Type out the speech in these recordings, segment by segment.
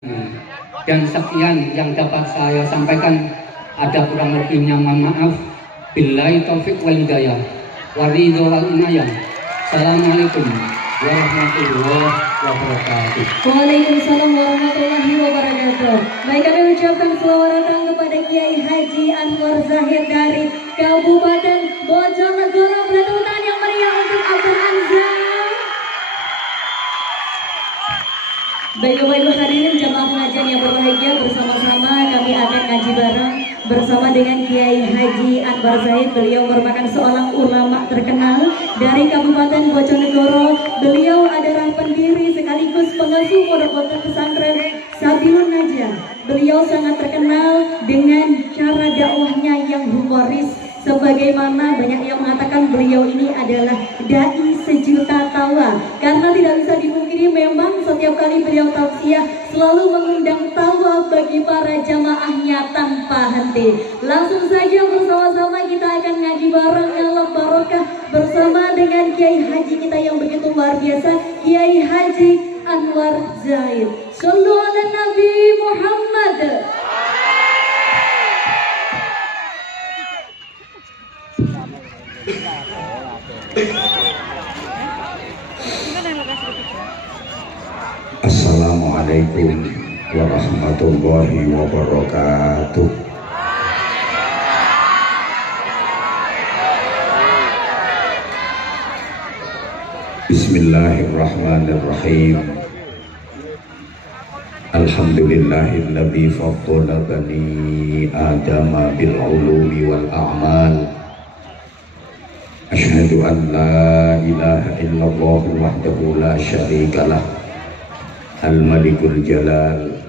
Dan sekian yang dapat saya sampaikan, ada kurang lebihnya mohon maaf. Billahi taufik wal hidayah waridho wal inayah. Assalamualaikum warahmatullahi wabarakatuh. Waalaikumsalam warahmatullahi wabarakatuh. Baik, kami ucapkan selamat datang kepada Kiai Haji Anwar Zahid dari Kabupaten Bojonegoro. Tepuk tangan yang meriah untuk Abdul Anzam. Baik Bapak Ibu hadirin jamaah pengajian yang berbahagia, bersama-sama kami akan ngaji bareng bersama dengan Kiai Haji Anwar Zahid. Beliau merupakan seorang ulama terkenal dari Kabupaten Bojonegoro. Beliau adalah pendiri sekaligus pengasuh pondok pesantren Sabilun Najah. Beliau sangat terkenal dengan cara dakwahnya yang humoris, sebagaimana banyak yang mengatakan beliau ini adalah dai sejuta tawa, karena tidak bisa dipungkiri memang setiap kali beliau tausiah selalu mengundang tawa bagi para jamaahnya tanpa henti. Langsung saja bersama-sama kita akan ngaji bareng dalam barokah bersama dengan Kiai Haji kita yang begitu luar biasa, Kiai Haji Anwar Zahid. Shallu ala Nabi Muhammad. Assalamualaikum warahmatullahi wabarakatuh. Bismillahirrahmanirrahim. Alhamdulillahilladzi faddala bani adama bil ulumi wal a'mal. Asyhadu an la ilaha illallah wahdahu la syarikalah al-malikul jalal,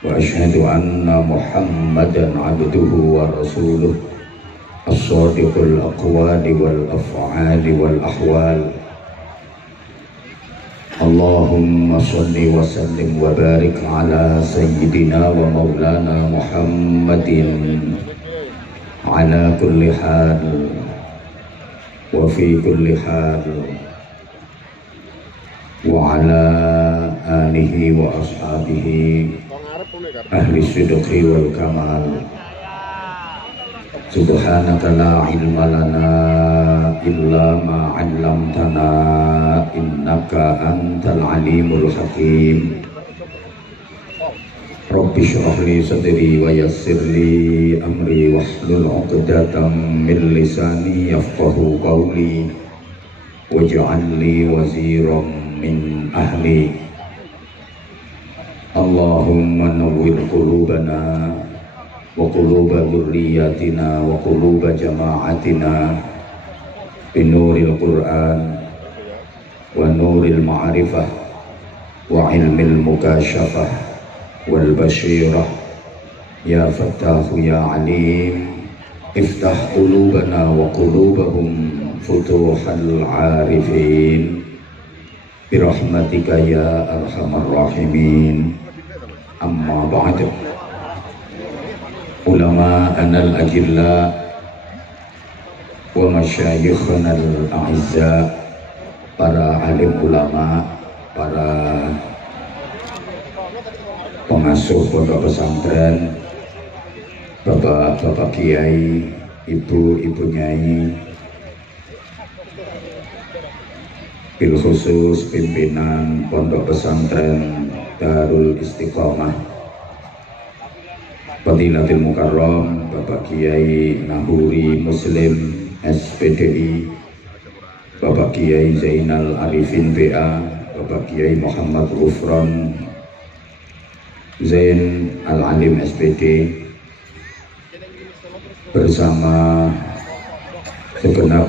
wa asyhadu anna muhammadan abduhu wa rasuluh as-sadiqul aqwali wal af'ali wal ahwal. Allahumma salli wa sallim wa barik ala sayyidina wa maulana Muhammadin ala kulli hal wa fi kulli hal wa ala alihi wa ashabihi ahli sidqi wal kamal. Subhanaka la ilma lana illa ma 'allamtana innaka antal alimul hakim. Rabbi shrah li sadri wa yassir li amri wahlul 'uqdatam min lisani yafqahu qawli waj'al li waziran min ahli. Allahumma nawwir qulubana wa quluba dzurriyyatina wa quluba jama'atina binuril Qur'an wa nuril ma'rifah wa ilmil mukasyafah wal basyirah. Ya Fattahu ya Alim, iftah qulubana wa qulubahum futuhal arifin birahmatika ya arhamar rahimin. Amma ba'du. Ulama anal ajilla wa masyayikhna al-a'izza, para alim ulama, para pengasuh pondok pesantren, bapak-bapak kiai, ibu-ibu nyai, bil khusus pimpinan pondok pesantren Darul Istiqomah, Fadilatul Mukarram Bapak Kiai Nahuri Muslim SPDI, Bapak Kiai Zainal Arifin BA, Bapak Kiai Muhammad Ghufran Zain Al-Alim SPD, bersama segenap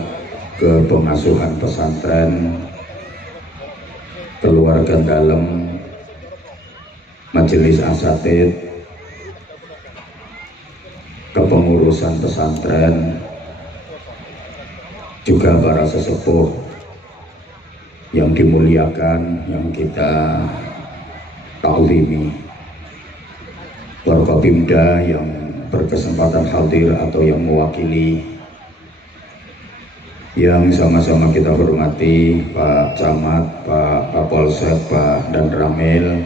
kepengasuhan pesantren, keluarga dalam, majelis asatid, kepengurusan pesantren, juga para sesepuh yang dimuliakan, yang kita taklimi, Forkopimda yang berkesempatan hadir atau yang mewakili, yang sama-sama kita hormati Pak Camat, Pak Kapolsek, Pak Dan Ramil,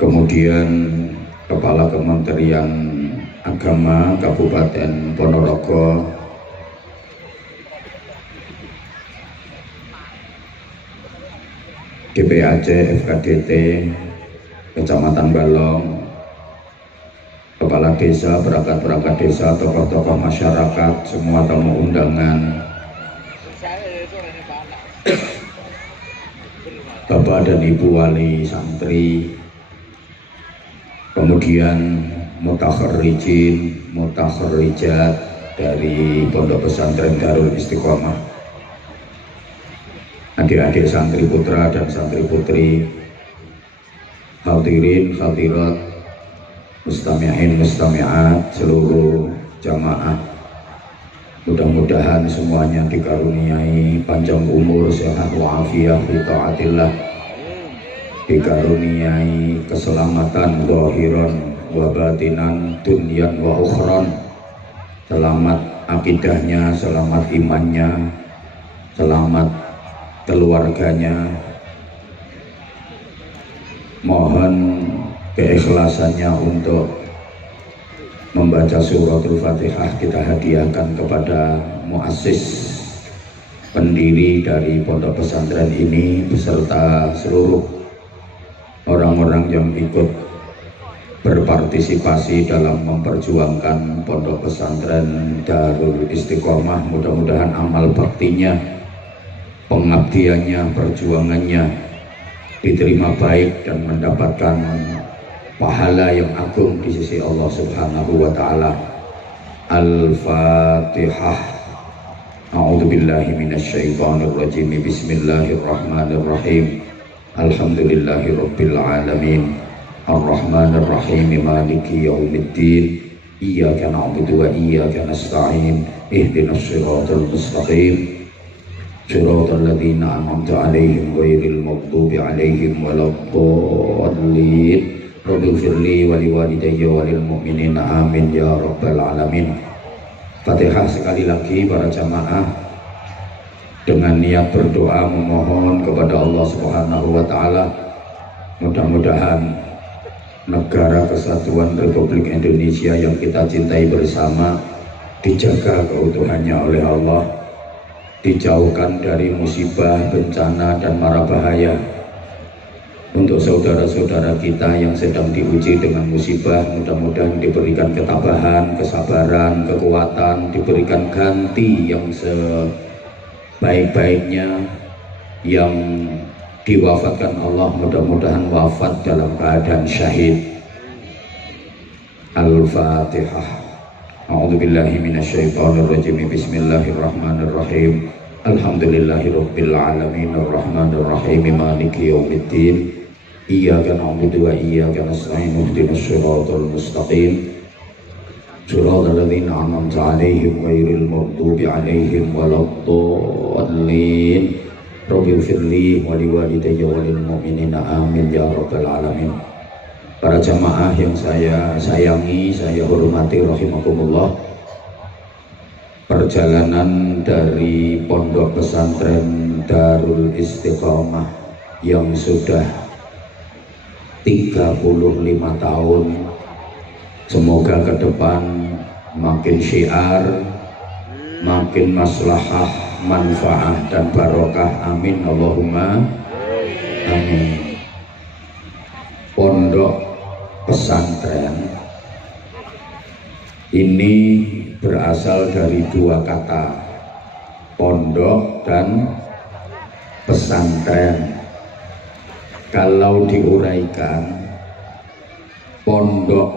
kemudian Kepala Kementerian Agama Kabupaten Ponorogo, DPAC FKDT Kecamatan Balong, Kepala Desa, perangkat-perangkat desa, tokoh-tokoh masyarakat, semua tamu undangan, Bapak dan Ibu Wali Santri, kemudian mutakharrijin, mutakharrijat dari Pondok Pesantren Darul Istiqomah, adik-adik santri putra dan santri putri, hadirin hadirat, mustami'in mustami'at, seluruh jamaah, mudah-mudahan semuanya dikaruniai panjang umur, sehat wa'afiyah fi ta'atillah, dikaruniai keselamatan zahiran wa batinan, dunyan wa ukhran, selamat akidahnya, selamat imannya, selamat keluarganya. Mohon keikhlasannya untuk membaca suratul Fatihah kita hadiahkan kepada muassis pendiri dari pondok pesantren ini beserta seluruh orang-orang yang ikut berpartisipasi dalam memperjuangkan pondok pesantren Darul Istiqomah. Mudah-mudahan amal baktinya, pengabdiannya, perjuangannya diterima baik dan mendapatkan pahala yang agung di sisi Allah Subhanahu wa taala. Al-Fatihah. A'udzubillahi minasyaitonir rajim. Bismillahirrahmanirrahim. Alhamdulillahirabbil alamin. Arrahmanir rahim. Maliki yaumiddin. Iyyaka na'budu wa iyyaka nasta'in. Ihdinas shiratal mustaqim. Shiratal ladzina an'amta 'alaihim ghairil maghdubi 'alaihim waladdallin. Rabbighfirli wa liwalidayya wa lil mu'minina amin ya rabbal alamin. Fatihah sekali lagi para jamaah, dengan niat berdoa memohon kepada Allah Subhanahu wa taala, mudah-mudahan negara kesatuan Republik Indonesia yang kita cintai bersama dijaga keutuhannya oleh Allah, dijauhkan dari musibah, bencana dan mara bahaya. Untuk saudara-saudara kita yang sedang diuji dengan musibah, mudah-mudahan diberikan ketabahan, kesabaran, kekuatan, diberikan ganti yang sebaik-baiknya. Yang diwafatkan Allah mudah-mudahan wafat dalam keadaan syahid. Al-Fatihah. A'udzubillahi minasyaitonirrajim. Bismillahirrahmanirrahim. Alhamdulillahirabbil alamin. Arrahmanirrahim. Maliki yaumiddin. Iyyaka na'budu wa iyyaka nasta'in. Ihdinas shiratal mustaqim. Shiratal ladzina an'amta 'alaihim ghairil maghdubi 'alaihim waladdallin. Rabbighfirli wa liwalidayya wa lil mu'minina amin ya rabbal alamin. Para jamaah yang saya sayangi, saya hormati rahimakumullah, perjalanan dari pondok pesantren Darul Istiqomah yang sudah 35 tahun, semoga ke depan makin syiar, makin maslahah, manfaat dan barokah, amin Allahumma amin. Pondok pesantren ini berasal dari dua kata, pondok dan pesantren. Kalau diuraikan, pondok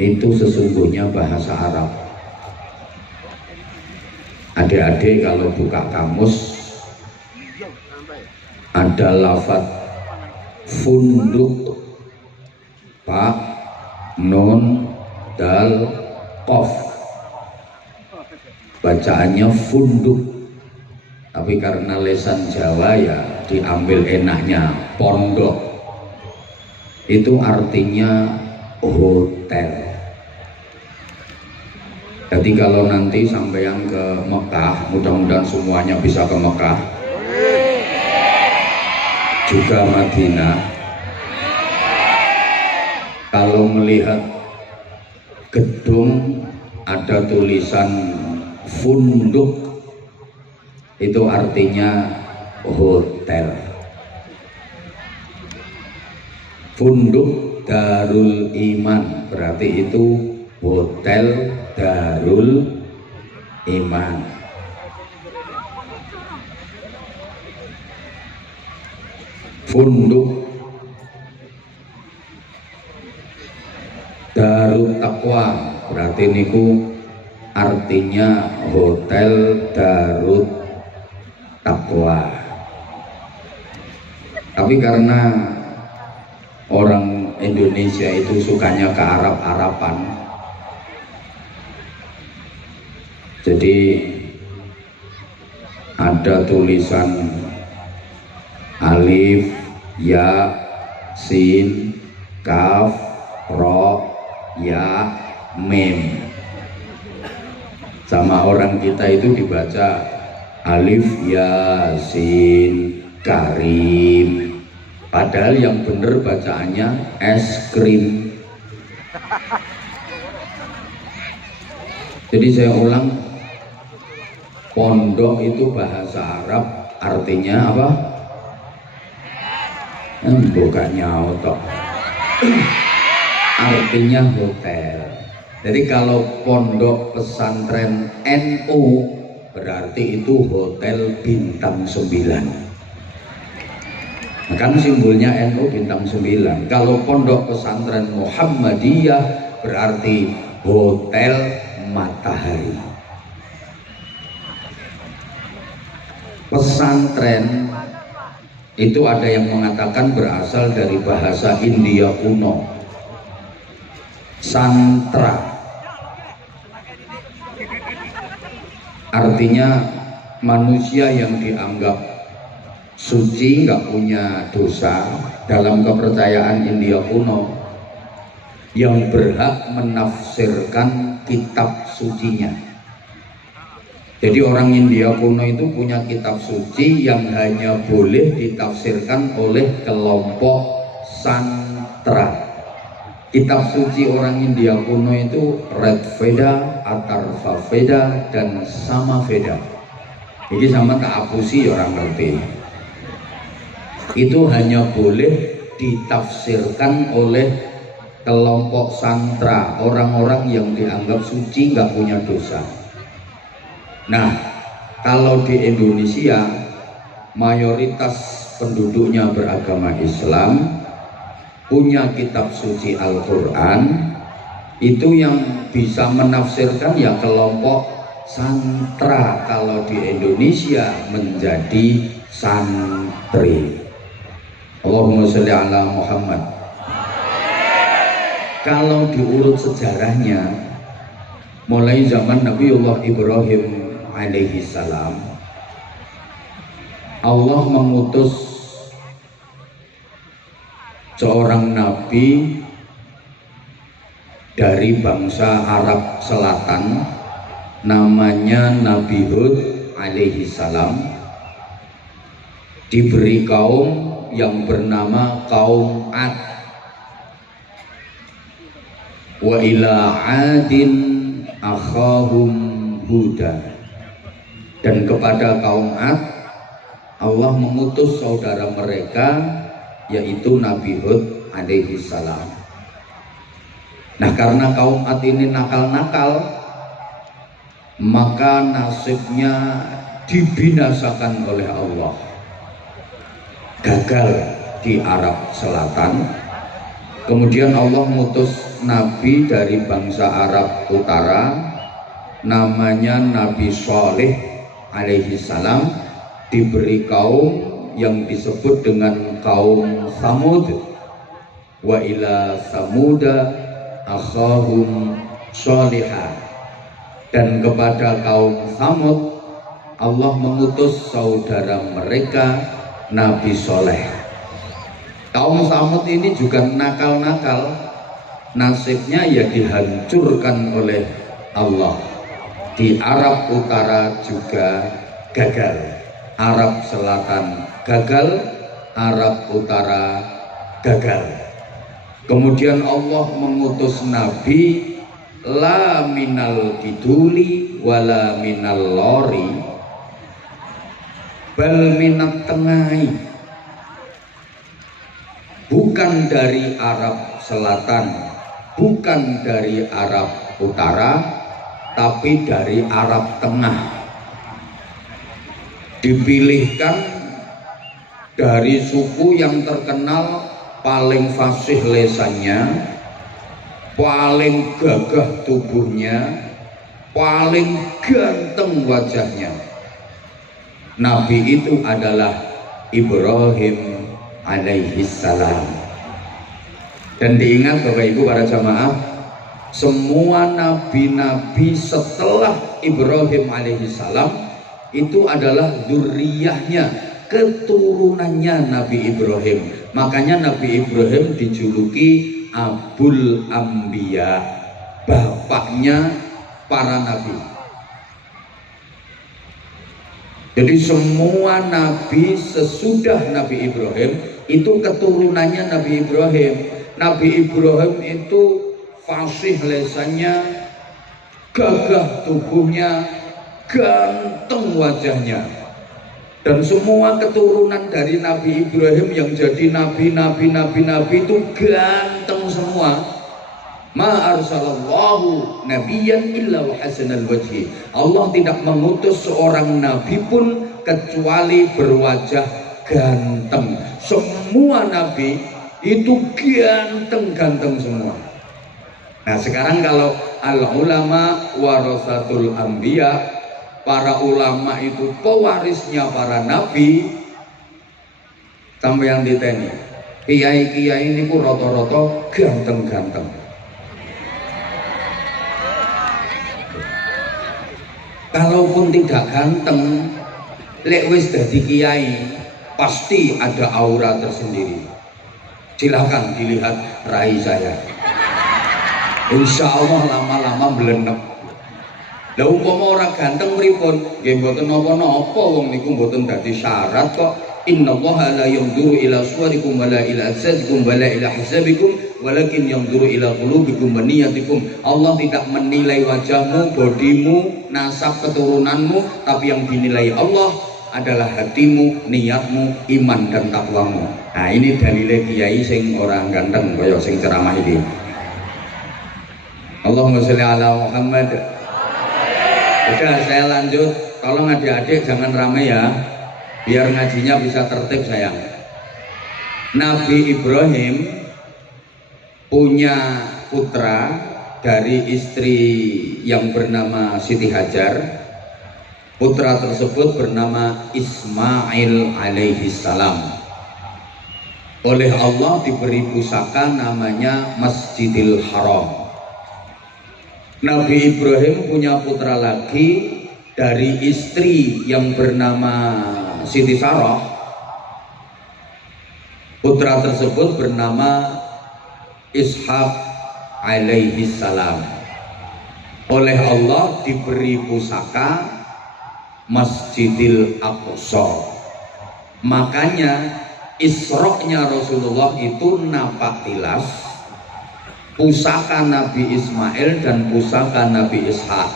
itu sesungguhnya bahasa Arab. Adik-adik kalau buka kamus, ada lafaz funduk, pa, nun, dal, qaf, bacaannya funduk, tapi karena lesan Jawa ya diambil enaknya pondok. Itu artinya hotel. Jadi kalau nanti sampean ke Mekah, mudah-mudahan semuanya bisa ke Mekah, juga Madinah, kalau melihat gedung ada tulisan funduk, itu artinya hotel. Funduk Darul Iman berarti itu hotel Darul Iman. Funduk Darut Taqwa berarti niku artinya hotel Darut Taqwa. Tapi karena orang Indonesia itu sukanya ke Arab-Araban, jadi ada tulisan alif, ya, sin, kaf, ro, ya, mim. Sama orang kita itu dibaca alif, ya, sin, karim. Padahal yang benar bacaannya es krim. Jadi saya ulang, pondok itu bahasa Arab artinya apa? Bukan nyaut, artinya hotel. Jadi kalau pondok pesantren NU berarti itu hotel bintang 9. Nah, kan simbolnya NU bintang 9. Kalau pondok pesantren Muhammadiyah berarti hotel matahari. Pesantren itu ada yang mengatakan berasal dari bahasa India kuno, santra. Artinya manusia yang dianggap suci, nggak punya dosa dalam kepercayaan India kuno, yang berhak menafsirkan kitab sucinya. Jadi orang India kuno itu punya kitab suci yang hanya boleh ditafsirkan oleh kelompok santra. Kitab suci orang India kuno itu Red Veda, Atharva Veda, dan Sama Veda. Jadi sama tak apusi orang ngerti. Itu hanya boleh ditafsirkan oleh kelompok santra, orang-orang yang dianggap suci, nggak punya dosa. Nah, kalau di Indonesia mayoritas penduduknya beragama Islam, punya kitab suci Al-Quran, itu yang bisa menafsirkan ya kelompok santra. Kalau di Indonesia menjadi santri. Allahumma sholli ala Muhammad. Kalau diurut sejarahnya, mulai zaman Nabiullah Ibrahim alaihi salam, Allah mengutus seorang nabi dari bangsa Arab Selatan, namanya Nabi Hud alaihi salam, diberi kaum yang bernama kaum Ad. Wa ila adin akhahum Huda. Dan kepada kaum Ad Allah mengutus saudara mereka, yaitu Nabi Hud alaihi salam. Nah, karena kaum Ad ini nakal-nakal, maka nasibnya dibinasakan oleh Allah. Gagal di Arab Selatan. Kemudian Allah mengutus Nabi dari bangsa Arab Utara, namanya Nabi Shalih alaihi salam, diberi kaum yang disebut dengan kaum Samud. Wa ila Samuda akhahum Shalihah. Dan kepada kaum Samud Allah mengutus saudara mereka Nabi Soleh. Kaum Samud ini juga nakal-nakal, nasibnya ya dihancurkan oleh Allah. Di Arab Utara juga gagal, Arab Selatan gagal, Arab Utara gagal. Kemudian Allah mengutus Nabi la minal kiduli wala minal lori bal minat tengahi, bukan dari Arab Selatan, bukan dari Arab Utara, tapi dari Arab Tengah. Dipilihkan dari suku yang terkenal paling fasih lesannya, paling gagah tubuhnya, paling ganteng wajahnya. Nabi itu adalah Ibrahim alaihissalam. Dan diingat Bapak Ibu para jamaah, semua nabi-nabi setelah Ibrahim alaihissalam itu adalah dzurriyyahnya, keturunannya Nabi Ibrahim. Makanya Nabi Ibrahim dijuluki Abul Anbiya, bapaknya para nabi. Jadi semua nabi sesudah Nabi Ibrahim itu keturunannya Nabi Ibrahim. Nabi Ibrahim itu fasih lesannya, gagah tubuhnya, ganteng wajahnya. Dan semua keturunan dari Nabi Ibrahim yang jadi nabi itu ganteng semua. Ma arsalallahu nabiyyan illa wa hasanal wajhi. Allah tidak mengutus seorang nabi pun kecuali berwajah ganteng. Semua nabi itu ganteng-ganteng semua. Nah, sekarang kalau al ulama warasatul anbiya, para ulama itu pewarisnya para nabi, sampai yang diteni kiai-kiai ini ku roto-roto ganteng-ganteng. Kalaupun tidak ganteng, lek wis dadi kiai pasti ada aura tersendiri. Silahkan dilihat rai saya, insya Allah lama-lama belenep. Lah umpama ora ganteng pripun? Nggih mboten napa-napa, wong niku mboten dadi syarat kok. Innallaha la yanzuru ila suwarikum wala ila ajsadikum wala ila hisabikum walakin yanzuru ila qulubikum wa niyatikum. Allah tidak menilai wajahmu, bodimu, nasab keturunanmu, tapi yang dinilai Allah adalah hatimu, niatmu, iman dan takwamu. Nah, ini dalile kiai sing orang ganteng kaya sing ceramah ini. Allahumma sholli ala Muhammad. Udah, saya lanjut. Tolong adik-adik jangan rame ya, biar ngajinya bisa tertib sayang. Nabi Ibrahim punya putra dari istri yang bernama Siti Hajar. Putra tersebut bernama Ismail alaihissalam. Oleh Allah diberi pusaka namanya Masjidil Haram. Nabi Ibrahim punya putra lagi dari istri yang bernama Siti Sarah. Putra tersebut bernama Ishak alaihissalam. Oleh Allah diberi pusaka Masjidil Aqsa. Makanya Isra-nya Rasulullah itu napak tilas pusaka Nabi Ismail dan pusaka Nabi Ishak.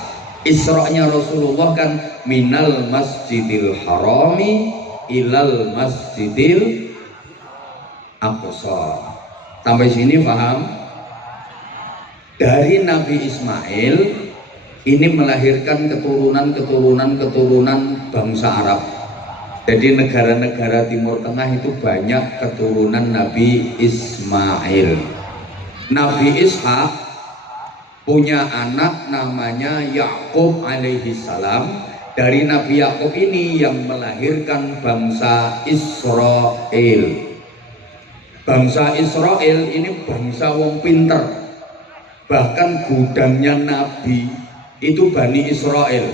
Isra-nya Rasulullah kan minal Masjidil Harami ilal Masjidil Aqsa. Sampai sini paham? Dari Nabi Ismail ini melahirkan keturunan bangsa Arab. Jadi negara-negara Timur Tengah itu banyak keturunan Nabi Ismail. Nabi Ishak punya anak namanya Yakub alaihissalam. Dari Nabi Yakub ini yang melahirkan bangsa Israel. Bangsa Israel ini bangsa wong pinter. Bahkan gudangnya Nabi itu Bani Israel.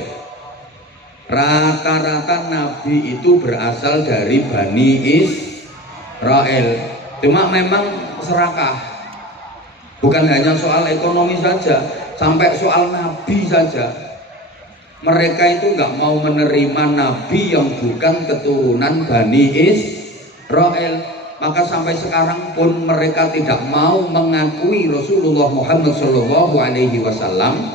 Rata-rata Nabi itu berasal dari Bani Israel. Cuma memang serakah. Bukan hanya soal ekonomi saja, sampai soal nabi saja. Mereka itu nggak mau menerima nabi yang bukan keturunan Bani Israel. maka sampai sekarang pun mereka tidak mau mengakui Rasulullah Muhammad Shallallahu Alaihi Wasallam,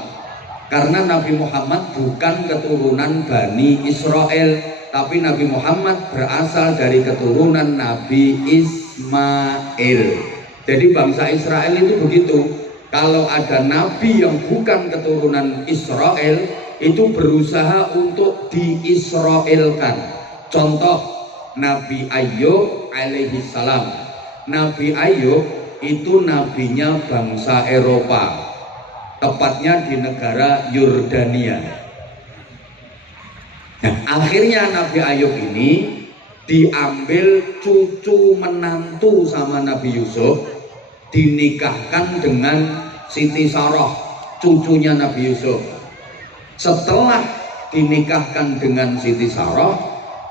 karena Nabi Muhammad bukan keturunan Bani Israel, tapi Nabi Muhammad berasal dari keturunan Nabi Ismail. Jadi bangsa Israel itu begitu, kalau ada nabi yang bukan keturunan Israel itu berusaha untuk diisraelkan. Contoh Nabi Ayub alaihi salam. Nabi Ayub itu nabinya bangsa Eropa, tepatnya di negara Yordania. Nah, akhirnya Nabi Ayub ini diambil cucu menantu sama Nabi Yusuf, dinikahkan dengan Siti Sarah, cucunya Nabi Yusuf. Setelah dinikahkan dengan Siti Sarah,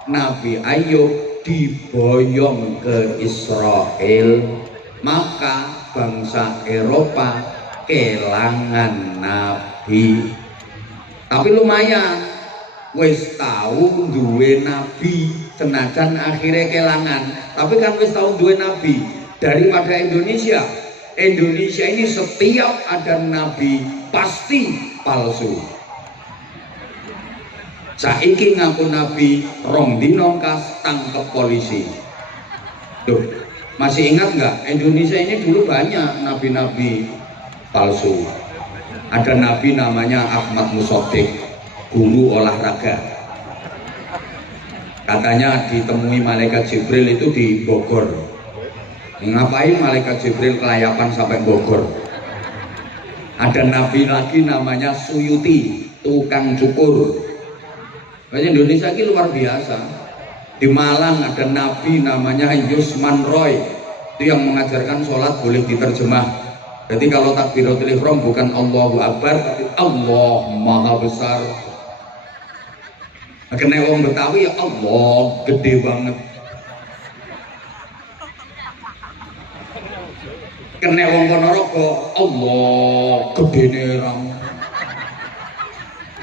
Nabi Ayub diboyong ke Israel, maka bangsa Eropa kelangan nabi. Tapi lumayan, wis tahu duwe nabi, senajan akhirnya kelangan, tapi kan wis tahu duwe nabi. Daripada Indonesia ini setiap ada nabi pasti palsu. Saiki ngaku nabi, rong dino kas tangkep polisi. Tuh, masih ingat nggak? Indonesia ini dulu banyak nabi-nabi palsu. Ada nabi namanya Ahmad Musodik, guru olahraga. Katanya ditemui malaikat Jibril itu di Bogor. Ngapain malaikat Jibril kelayapan sampai Bogor? Ada nabi lagi namanya Suyuti, tukang cukur. Bahasa Indonesia ini luar biasa. Di Malang ada nabi namanya Yusman Roy, itu yang mengajarkan sholat boleh diterjemah. Jadi kalau takbiratul ihram bukan Allahu Akbar, tapi Allah Maha Besar. Kena wong Betawi ya Allah gede banget. Kena wong Ponorogo Allah gede nerang.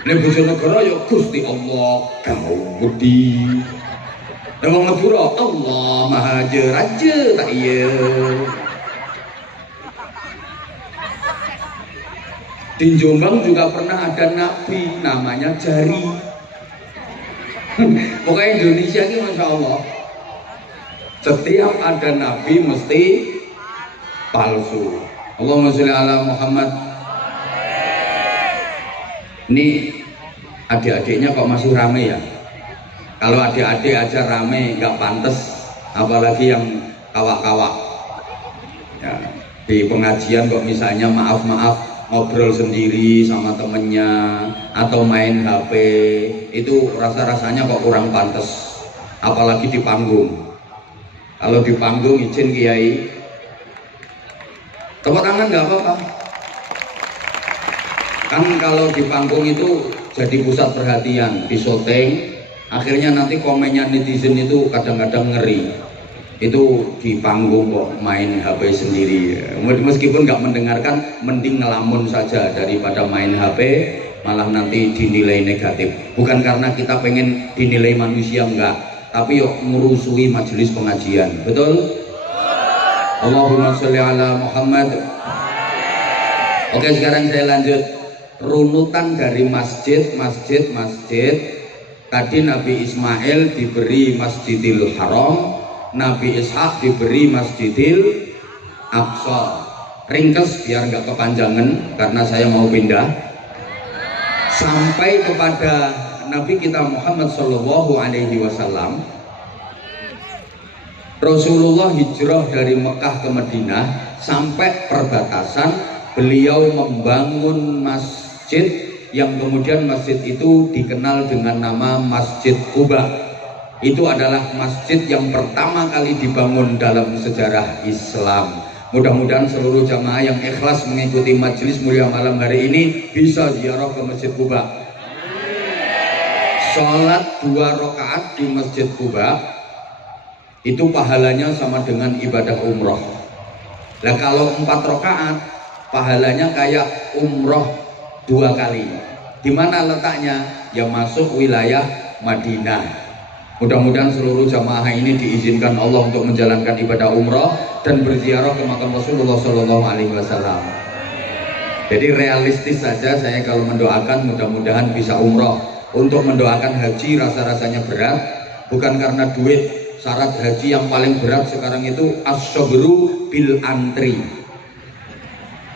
Nek Bojonegoro ya Gusti Allah Gaudi. Nek wong Madura Allah Maha Raja tak iya. Di Jombang juga pernah ada nabi namanya Jari. Pokoknya Indonesia ini Masya Allah, setiap ada nabi mesti palsu. Allahumma sholli ala Muhammad. Ini adik-adiknya kok masih rame ya? Kalau adik-adik aja rame nggak pantas, apalagi yang kawak-kawak ya, di pengajian kok misalnya maaf-maaf ngobrol sendiri sama temennya atau main HP, itu rasa-rasanya kok kurang pantas, apalagi di panggung. Kalau di panggung izin Kiai tepuk tangan nggak apa-apa. Kan kalau di panggung itu jadi pusat perhatian, di syuting, akhirnya nanti komennya netizen itu kadang-kadang ngeri. Itu di panggung kok main HP sendiri. Meskipun nggak mendengarkan, mending ngelamun saja daripada main HP, malah nanti dinilai negatif. Bukan karena kita pengen dinilai manusia, enggak, tapi yuk ngerusui majelis pengajian. Betul? Allahumma sholli ala Muhammad. Oke, sekarang saya lanjut. Runutan dari masjid. Tadi Nabi Ismail diberi Masjidil Haram, Nabi Ishak diberi Masjidil Aqsa. Ringkes biar nggak kepanjangan karena saya mau pindah. Sampai kepada Nabi kita Muhammad Shallallahu Alaihi Wasallam. Rasulullah hijrah dari Mekah ke Madinah, sampai perbatasan beliau membangun masjid yang kemudian masjid itu dikenal dengan nama Masjid Quba. Itu adalah masjid yang pertama kali dibangun dalam sejarah Islam. Mudah-mudahan seluruh jamaah yang ikhlas mengikuti majelis mulia malam hari ini bisa ziarah ke Masjid Quba. Sholat 2 rakaat di Masjid Quba itu pahalanya sama dengan ibadah umroh. Nah kalau 4 rakaat pahalanya kayak umroh 2 kali. Di mana letaknya? Ya masuk wilayah Madinah. Mudah-mudahan seluruh jamaah ini diizinkan Allah untuk menjalankan ibadah umrah dan berziarah ke makam Rasulullah Shallallahu Alaihi Wasallam. Jadi realistis saja saya kalau mendoakan mudah-mudahan bisa umrah. Untuk mendoakan haji rasa-rasanya berat, bukan karena duit. Syarat haji yang paling berat sekarang itu as-sabru bil antri.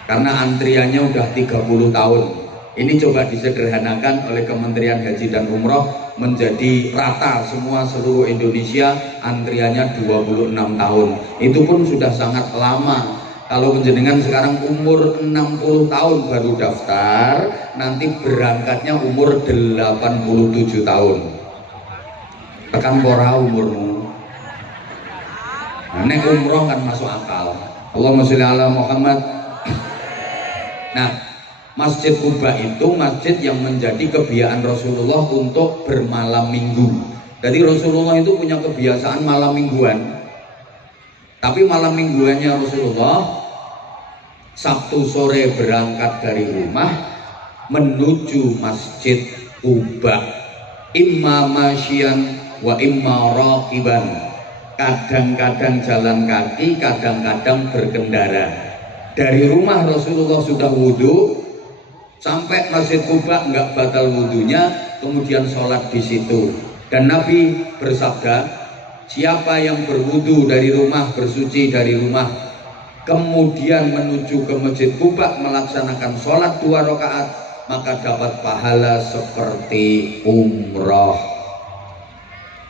Karena antriannya udah 30 tahun. Ini coba disederhanakan oleh Kementerian Haji dan Umroh menjadi rata semua seluruh Indonesia, antriannya 26 tahun. Itu pun sudah sangat lama. Kalau penjenengan sekarang umur 60 tahun baru daftar, nanti berangkatnya umur 87 tahun. Tekan pora umurmu. Nah, nek umroh kan masuk akal. Allahumma sholli ala Muhammad. Nah, Masjid Quba itu masjid yang menjadi kebiasaan Rasulullah untuk bermalam minggu. Jadi Rasulullah itu punya kebiasaan malam mingguan. Tapi malam mingguannya Rasulullah Sabtu sore berangkat dari rumah menuju Masjid Quba. Imma masyian wa imma raqiban. Kadang-kadang jalan kaki, kadang-kadang berkendara. Dari rumah Rasulullah sudah wudhu, sampai Masjid Quba nggak batal wudhunya, kemudian sholat di situ. Dan Nabi bersabda, siapa yang berwudhu dari rumah, bersuci dari rumah, kemudian menuju ke Masjid Quba melaksanakan sholat 2 rakaat, maka dapat pahala seperti umroh.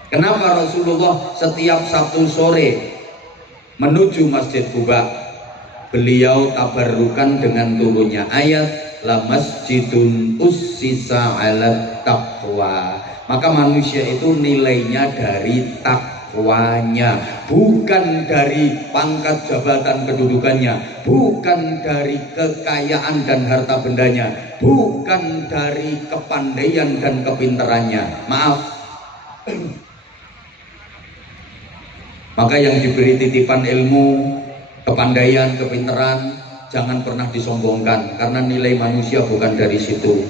Kenapa Rasulullah setiap Sabtu sore menuju Masjid Quba? Beliau tabarrukan dengan turunnya ayat la masjidun ussisa ala taqwa. Maka manusia itu nilainya dari takwanya, bukan dari pangkat jabatan kedudukannya, bukan dari kekayaan dan harta bendanya, bukan dari kepandaian dan kepintarannya. Maaf. Maka yang diberi titipan ilmu, kepandaian, kepintaran, jangan pernah disombongkan, karena nilai manusia bukan dari situ.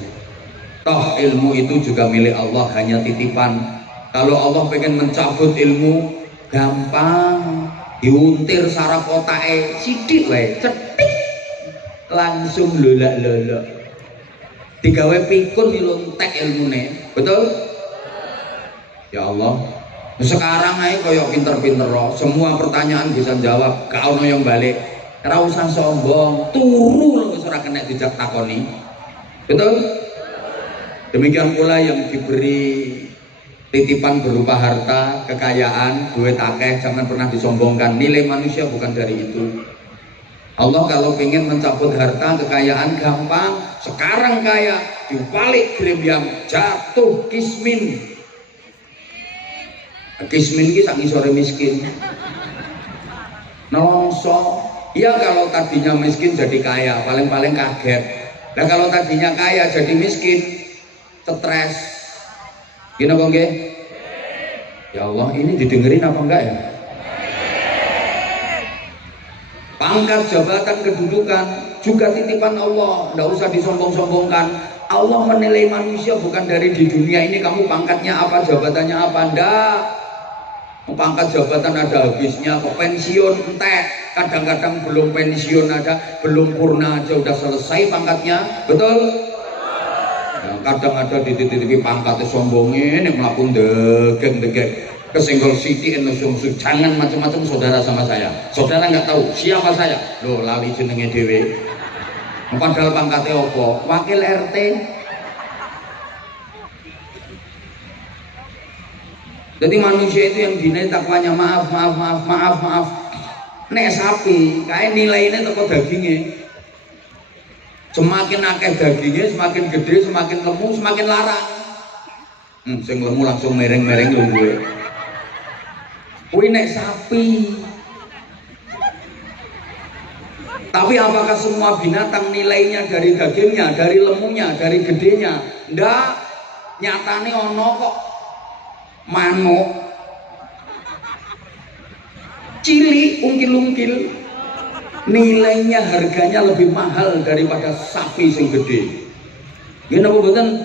Toh ilmu itu juga milik Allah, hanya titipan. Kalau Allah pengen mencabut ilmu, gampang, diuntir saraf otaknya sidik wae, cetik, langsung lolak-lolak. Digawe pikun dilontek ilmune, betul? Ya Allah. Sekarang aja koyok pinter-pinter loh, semua pertanyaan bisa jawab, gak ono yang balik. Ora usah sombong, turu wis ora kena dijak takoni. Betul? Demikian pula yang diberi titipan berupa harta, kekayaan, duit akeh, jangan pernah disombongkan. Nilai manusia bukan dari itu. Allah kalau ingin mencabut harta, kekayaan gampang. Sekarang kaya, dibalik grembyang, jatuh kismin. Kismin ini sak ngisore miskin. Nelongso. Ya kalau tadinya miskin jadi kaya, paling-paling kaget. Nah kalau tadinya kaya jadi miskin, stres. Gini kok nggih? Ya Allah, ini didengerin apa enggak ya? Pangkat, jabatan, kedudukan juga titipan Allah, enggak usah disombong-sombongkan. Allah menilai manusia bukan dari di dunia ini kamu pangkatnya apa, jabatannya apa, enggak. Pangkat jabatan ada habisnya, kok pensiun entek, kadang-kadang belum pensiun ada, belum purna aja udah selesai pangkatnya, betul? Nah, kadang ada di titik-titik pangkatnya sombongin, yang melakukan degeng-degeng, kesenggol siti, jangan macam-macam saudara sama saya. Saudara nggak tahu siapa saya, loh lali jenenge dewe. Padahal pangkatnya apa? Wakil RT. Jadi manusia itu yang dinilai takwanya maaf. Nek sapi, kayak nilainya teko dagingnya. Semakin akeh dagingnya, semakin gede, semakin lemu, semakin larang. Sing lemu langsung mereng-mereng lho gue. Kuwi nek sapi. Tapi apakah semua binatang nilainya dari dagingnya, dari lemunya, dari gedenya? Ndak. Nyatane ono kok manuk cilik ungkil-ungkil nilainya harganya lebih mahal daripada sapi sing gede. Gini apa betul?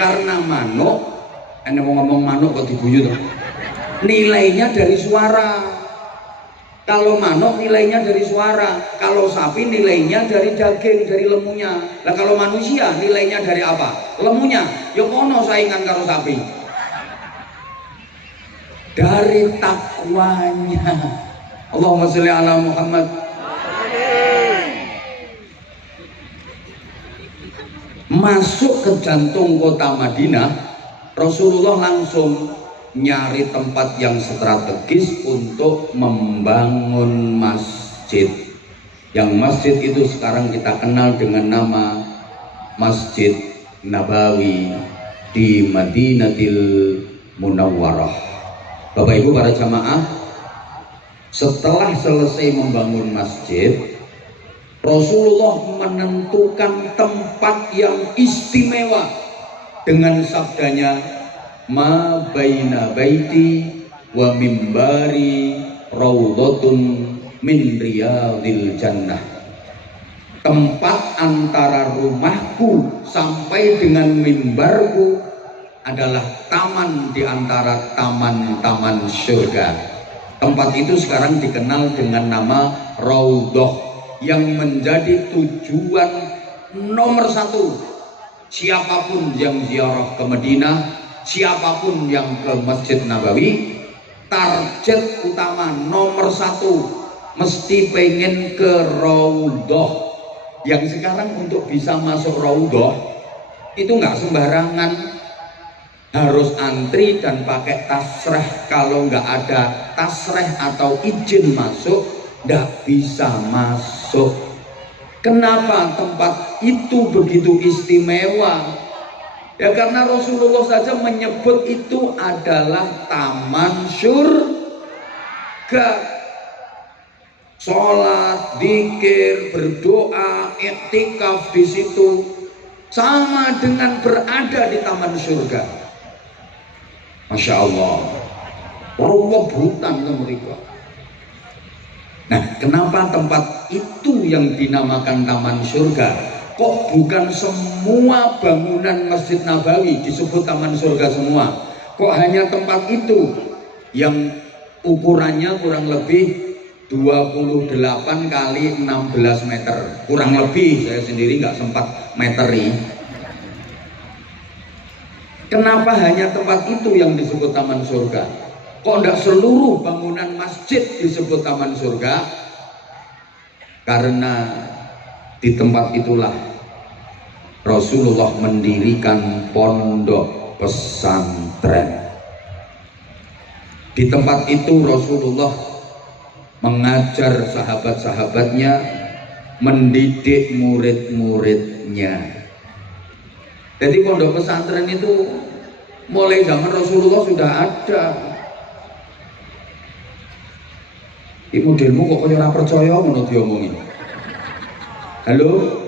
Karena manuk Ene mau ngomong manuk kok diguyu tuh. Nilainya dari suara. Kalau manuk nilainya dari suara, kalau sapi nilainya dari daging, dari lemunya. Nah kalau manusia nilainya dari apa? Lemunya. Ya kono saingan karo sapi. Dari takwanya. Allahumma sholli ala Muhammad. Masuk ke jantung kota Madinah, Rasulullah langsung nyari tempat yang strategis untuk membangun masjid. Yang masjid itu sekarang kita kenal dengan nama Masjid Nabawi di Madinatil Munawwarah. Bapak Ibu para jamaah, setelah selesai membangun masjid, Rasulullah menentukan tempat yang istimewa dengan sabdanya, ma baina baiti wa mimbari raudhatun min riyadil jannah. Tempat antara rumahku sampai dengan mimbarku adalah taman di antara taman-taman surga. Tempat itu sekarang dikenal dengan nama Raudhah, yang menjadi tujuan nomor satu siapapun yang ziarah ke Madinah, siapapun yang ke Masjid Nabawi. Target utama nomor satu mesti pengen ke Raudhah. Yang sekarang untuk bisa masuk Raudhah itu nggak sembarangan, harus antri dan pakai tasreh. Kalau nggak ada tasreh atau izin masuk, nggak bisa masuk. Kenapa tempat itu begitu istimewa? Ya karena Rasulullah saja menyebut itu adalah taman surga. Sholat, zikir, berdoa, iktikaf di situ sama dengan berada di taman surga. Masya Allah, Allah bukan mereka. Nah, kenapa tempat itu yang dinamakan taman surga? Kok bukan semua bangunan Masjid Nabawi disebut taman surga semua? Kok hanya tempat itu yang ukurannya kurang lebih 28 kali 16 meter, kurang lebih, saya sendiri nggak sempat meteri. Kenapa hanya tempat itu yang disebut taman surga? Kok tidak seluruh bangunan masjid disebut taman surga? Karena di tempat itulah Rasulullah mendirikan pondok pesantren. Di tempat itu Rasulullah mengajar sahabat-sahabatnya, mendidik murid-muridnya. Jadi pondok pesantren itu mulai zaman Rasulullah sudah ada. Ini modelmu kok kaya ora percaya ngono diomongin. Halo?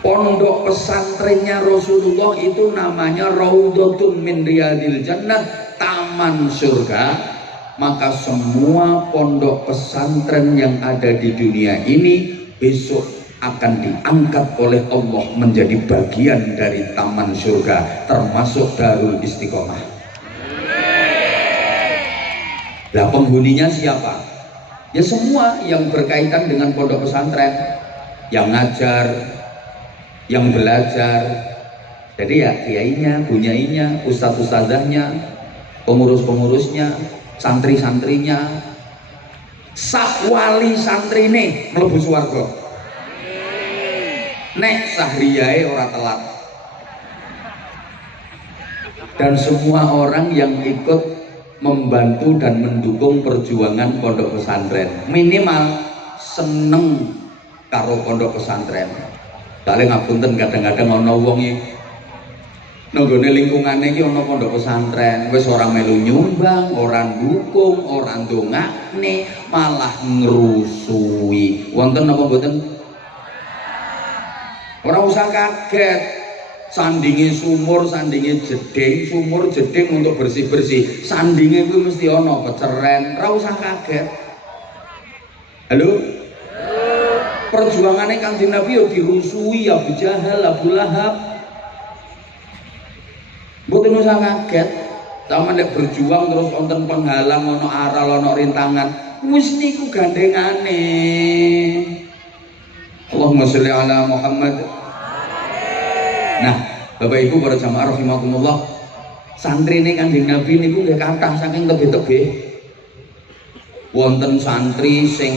Pondok pesantrennya Rasulullah itu namanya Raudhatun min Riyadil Jannah, taman surga. Maka semua pondok pesantren yang ada di dunia ini besok akan diangkat oleh Allah menjadi bagian dari taman surga, termasuk Darul Istiqomah. Lah penghuninya siapa? Ya semua yang berkaitan dengan pondok pesantren, yang ngajar, yang belajar. Jadi ya kiainya, bunyainya, ustadz-ustadzahnya, pengurus-pengurusnya, santri-santrinya, sakwali santrine mlebu swarga. Nek sahriyae ora telat. Dan semua orang yang ikut membantu dan mendukung perjuangan pondok pesantren minimal seneng karo pondok pesantren. Soalnya ngapunten kadang-kadang ana wong iki nanggone lingkungane iki ana pondok pesantren wis ora melu nyumbang, ora dukung, ora ndongakne, malah ngrusui. Wonten napa mboten? Ora usah kaget. Sandinge sumur, sandinge jeding, sumur jeding untuk bersih-bersih. Sandinge kuwi mesti ana peceren, ora usah kaget. Halo? Perjuangannya Kanjeng Nabi yo dirusui Abu Jahal, Abu Lahab. Mboten usah kaget. Sama nek berjuang terus wonten penghalang, ono aral, ono rintangan, wis niku gandengane. Allahumma sholli ala Muhammad. Nah, Bapak Ibu para jamaah rahimakumullah, santrine Kanjeng Nabi niku nggih kathah saking tebih-tebih. Wonten santri sing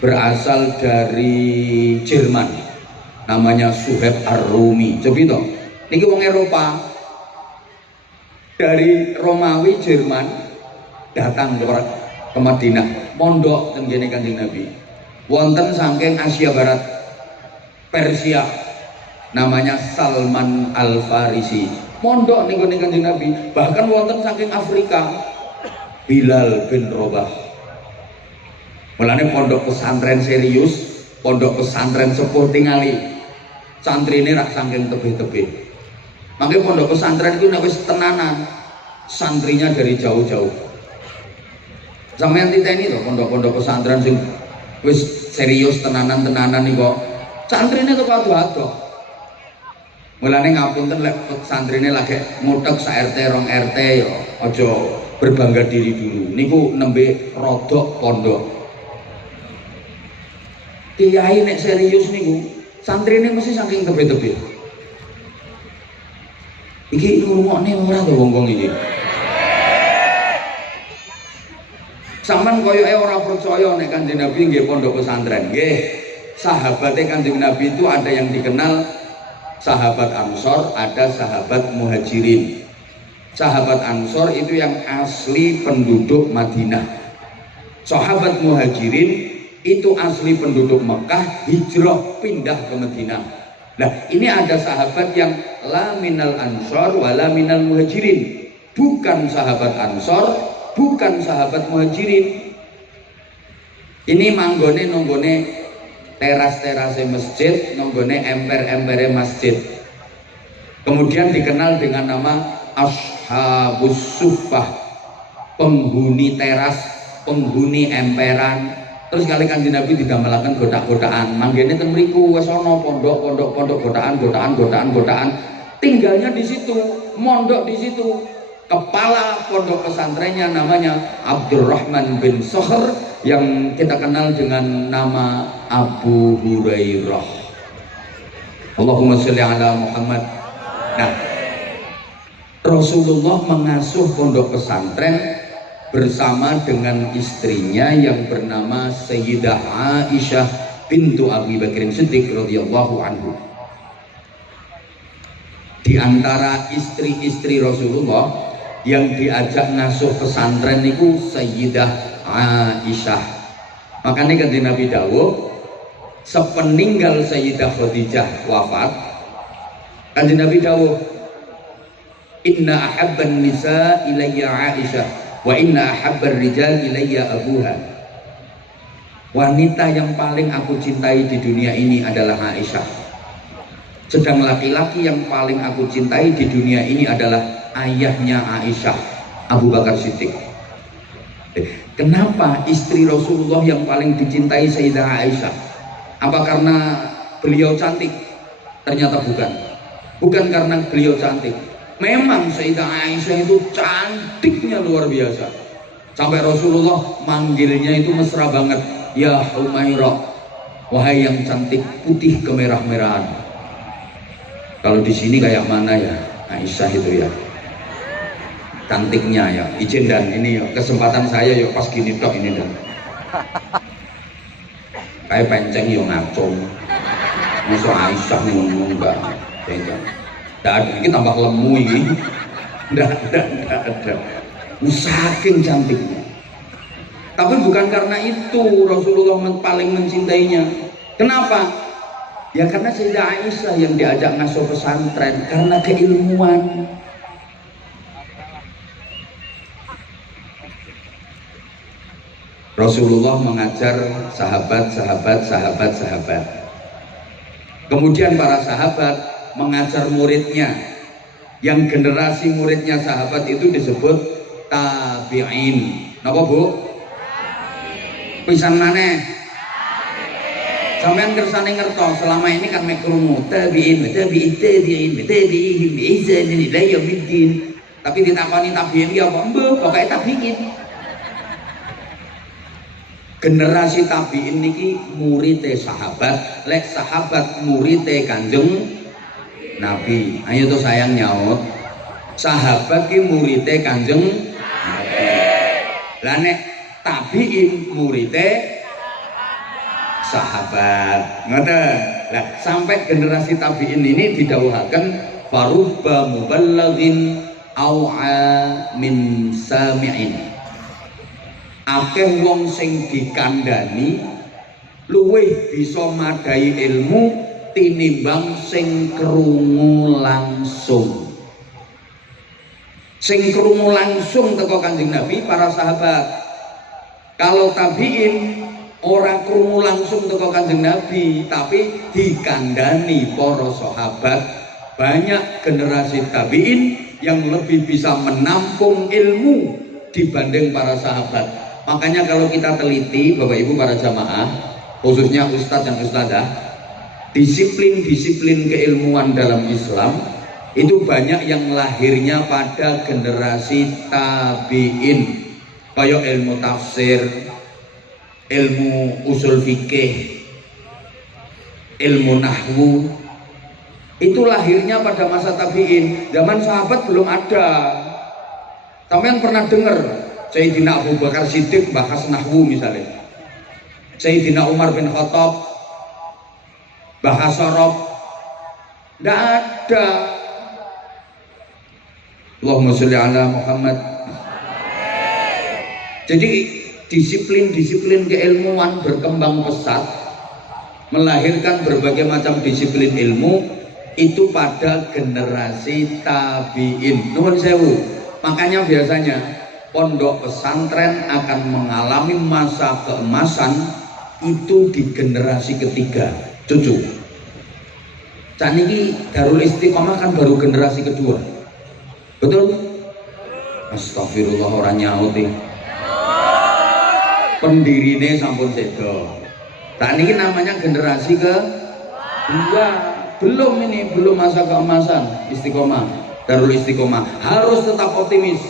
berasal dari Jerman, namanya Suhaib Ar-Rumi. Coba to, niki wong Eropa, dari Romawi Jerman datang ke Madinah, mondok ten kene Kanjeng Nabi. Wonten saking Asia Barat, Persia, namanya Salman Al-Farisi, mondok niku Kanjeng Nabi. Bahkan wonten saking Afrika, Bilal bin Rabah. Mulane pondok pesantren serius, pondok pesantren sepuh tingali, santrine rak saking tebih-tebih. Makanya pondok pesantren itu nek wis tenanan, santrinya dari jauh-jauh. Sampeyan titeni to pondok-pondok pesantren sing wis serius tenanan-tenanan nih kok. Santrine tuh ado-ado. Mulane ngapunten lek santrine lagi mutek sak RT rong RT yo, aja berbangga diri dulu. Niku nembe rodok pondok. Kiai nek serius niku, santrine mesti saking tebih-tebih. Iki ngrungokne ora to wong-wong iki. Sampeyan koyoke ora percaya nek Kanjeng Nabi nggih pondok pesantren. Nggih, sahabate Kanjeng Nabi itu ada yang dikenal sahabat Ansor, ada sahabat Muhajirin. Sahabat Ansor itu yang asli penduduk Madinah. Sahabat Muhajirin itu asli penduduk Mekah, hijrah pindah ke Madinah. Nah, ini ada sahabat yang la minal ansor wa la minal muhajirin, bukan sahabat ansor, bukan sahabat muhajirin. Ini manggone nonggone teras-terase masjid, nonggone emper-empere masjid. Kemudian dikenal dengan nama Ashabus Suffah, penghuni teras, penghuni emperan. Terus kali Kanjeng Nabi didamelaken godak-godakan, manggene ten mriku wis ana pondok godakan, tinggalnya di situ, mondok di situ. Kepala pondok pesantrennya namanya Abdurrahman bin Sakhr yang kita kenal dengan nama Abu Hurairah. Allahumma sholli ala Muhammad. Nah, Rasulullah mengasuh pondok pesantren bersama dengan istrinya yang bernama Sayyidah Aisyah bintu Abi Bakr Siddiq radhiyallahu anhu. Di antara istri-istri Rasulullah yang diajak ngasuh pesantren itu Sayyidah Aisyah. Makanya Kanjeng Nabi dawuh, sepeninggal Sayyidah Khadijah wafat, Kanjeng Nabi dawuh, inna ahabban nisa ilayya Aisyah wa inna ahabbar rijal ilayya abuha. Wanita yang paling aku cintai di dunia ini adalah Aisyah. Sedang laki-laki yang paling aku cintai di dunia ini adalah ayahnya Aisyah, Abu Bakar Siddiq. Kenapa istri Rasulullah yang paling dicintai Sayyidah Aisyah? Apa karena beliau cantik? Ternyata bukan. Bukan karena beliau cantik. Memang Sayyidah Aisyah itu cantiknya luar biasa. Sampai Rasulullah manggilnya itu mesra banget. Ya Humairah, wahai yang cantik putih kemerah-merahan. Kalau di sini kayak mana ya Aisyah itu ya? Cantiknya ya. Izin dan ini ya, kesempatan saya ya pas gini tok ini dan. Kayak penceng ya ngaco. Masuk Aisyah nih ngomong enggak. Tidak ada, ini tambah lemu ini. Tidak ada. Saking cantiknya. Tapi bukan karena itu Rasulullah paling mencintainya. Kenapa? Ya karena Sayyidah Aisyah yang diajak ngasuh pesantren, karena keilmuan. Rasulullah mengajar sahabat. Kemudian para sahabat mengajar muridnya, yang generasi muridnya sahabat itu disebut tabi'in. Napa Bu? Pisan maneh Sampean kersane ngertos selama ini kan mek krungu tabiin biizan ila yaumiddin. Tapi ditakoni tabiin ya apa? Mbah, pokoke tabiin. Generasi tabiin niki murite sahabat, lek sahabat murite Kanjeng Nabi. Ayo tuh sayang nyaut. Sahabat ki murite Kanjeng Nabi. Lah nek tabiin murite sahabat. Ngoten. Lah sampai generasi tabiin ini didhawuhaken farubba muballighin au'a min sami'in. Akeh wong sing dikandani luwih bisa madai ilmu tinimbang sing krungu langsung. Sing krungu langsung teko Kanjeng Nabi para sahabat. Kalau tabiin ora krungu langsung teko Kanjeng Nabi, tapi dikandani para sahabat. Banyak generasi tabiin yang lebih bisa menampung ilmu dibanding para sahabat. Makanya kalau kita teliti Bapak Ibu para jamaah, khususnya ustadz dan ustadzah, disiplin-disiplin keilmuan dalam Islam itu banyak yang lahirnya pada generasi tabiin. Kayak ilmu tafsir, ilmu usul fikih, ilmu nahwu, itu lahirnya pada masa tabiin. Zaman sahabat belum ada. Sampeyan pernah dengar Sayyidina Abu Bakar Siddiq bahas nahwu misalnya, Sayyidina Umar bin Khattab bahas sorob? Tidak ada. Allahumma sholli ala Muhammad. Jadi disiplin-disiplin keilmuan berkembang pesat, melahirkan berbagai macam disiplin ilmu itu pada generasi tabiin. Nuwun sewu. Makanya biasanya pondok pesantren akan mengalami masa keemasan itu di generasi ketiga, cucu. Caniki Darul Istiqomah kan baru generasi kedua, betul? Astagfirullah, orang nyaut nih. Pendirine sampun sedo. Caniki namanya generasi kedua, belum masa keemasan Istiqomah, Darul Istiqomah. Harus tetap optimis.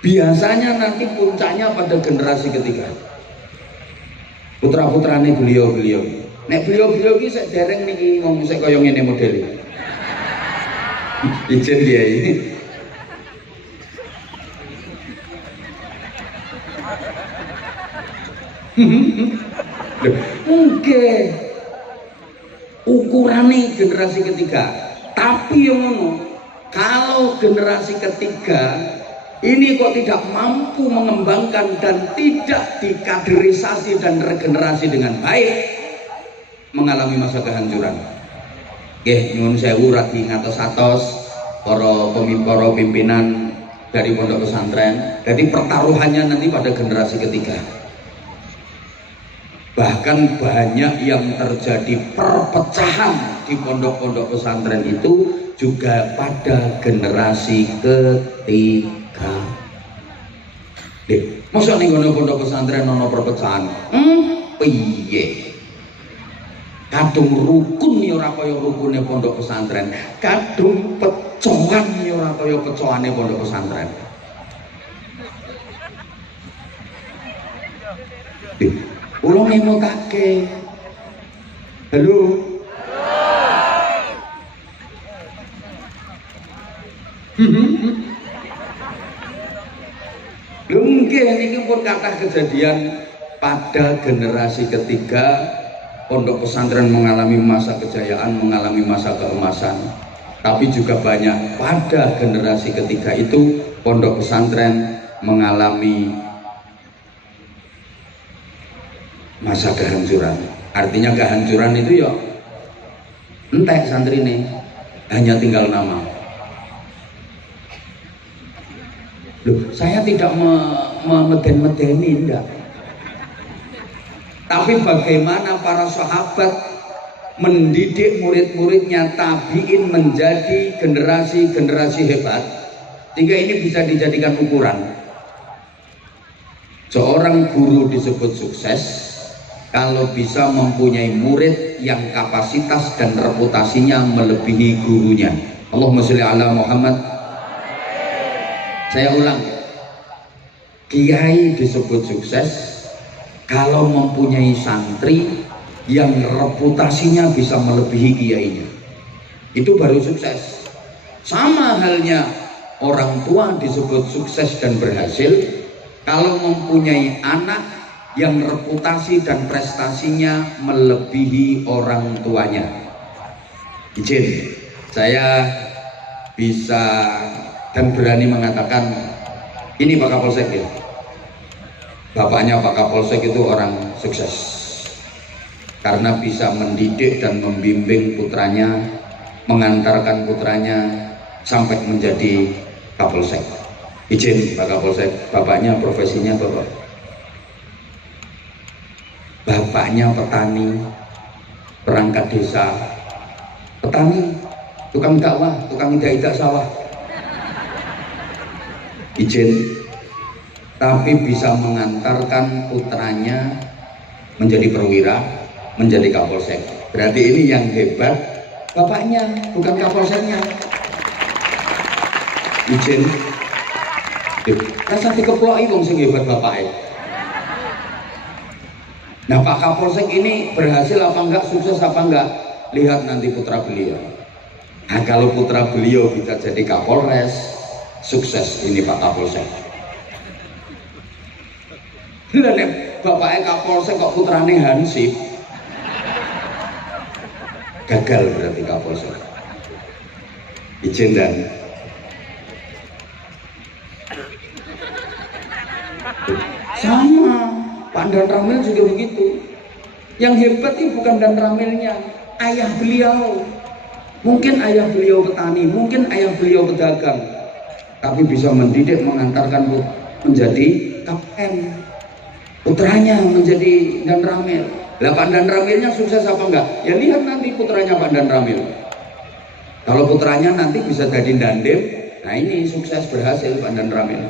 Biasanya nanti puncaknya pada generasi ketiga. Putra-putrane beliau-beliau. Nek beliau-beliau iki sik dereng niki ngomong sik kaya ngene modele. Ijen dia ini. Mungkin ukurannya generasi ketiga. Tapi yang ngono, kalau generasi ketiga ini kok tidak mampu mengembangkan dan tidak dikaderisasi dan regenerasi dengan baik, mengalami masa kehancuran. Nggih, nyuwun sewu radi ngatos-atos para pimpinan dari pondok pesantren. Jadi pertaruhannya nanti pada generasi ketiga. Bahkan banyak yang terjadi perpecahan di pondok-pondok pesantren itu juga pada generasi ketiga. Masa nih pondok pesantren ono perpecahan? Piye? Kadung rukun ya ora kaya rukune pondok pesantren. Kadung pecohan ya ora kaya pecohane pondok pesantren. Ulo ngemotake. Halo. Mungkin ini pun kathah kejadian pada generasi ketiga pondok pesantren mengalami masa kejayaan, mengalami masa keemasan. Tapi juga banyak pada generasi ketiga itu pondok pesantren mengalami masa kehancuran. Artinya kehancuran itu ya entek santri ini hanya tinggal nama. Loh, saya tidak memeden-medeni, enggak. Tapi bagaimana para sahabat mendidik murid-muridnya tabiin menjadi generasi-generasi hebat, sehingga ini bisa dijadikan ukuran. Seorang guru disebut sukses kalau bisa mempunyai murid yang kapasitas dan reputasinya melebihi gurunya. Allahumma sholli ala Muhammad. Saya ulang, kiai disebut sukses kalau mempunyai santri yang reputasinya bisa melebihi kiainya. Itu baru sukses. Sama halnya orang tua disebut sukses dan berhasil kalau mempunyai anak yang reputasi dan prestasinya melebihi orang tuanya. Izin, saya bisa dan berani mengatakan ini Pak Kapolsek ya. Bapaknya Pak Kapolsek itu orang sukses karena bisa mendidik dan membimbing putranya, mengantarkan putranya sampai menjadi Kapolsek. Izin Pak Kapolsek, bapaknya profesinya bapak. Bapaknya petani, perangkat desa, petani, tukang dakwah, tukang idak-idak sawah. Izin, tapi bisa mengantarkan putranya menjadi perwira, menjadi Kapolsek. Berarti ini yang hebat bapaknya, bukan Kapolseknya. Izin, rasa dikeploki wong sing hebat bapaknya. Nah Pak Kapolsek ini berhasil apa enggak, sukses apa enggak, lihat nanti putra beliau. Nah kalau putra beliau bisa jadi Kapolres, sukses ini Pak Kapolsek. Lah nek bapaknya Kapolsek kok putrane Hansip, gagal berarti Kapolsek. Izin dan sama Pak Dan Ramil juga begitu. Yang hebat itu bukan Dan Ramilnya, ayah beliau. Mungkin ayah beliau petani, mungkin ayah beliau pedagang, tapi bisa mendidik, mengantarkan menjadi kapten. Putranya menjadi Dan Ramil. Lah Pak Dan Ramilnya sukses apa enggak? Ya lihat nanti putranya Pak Dan Ramil. Kalau putranya nanti bisa jadi Dandim, nah ini sukses berhasil Pak Dan Ramil.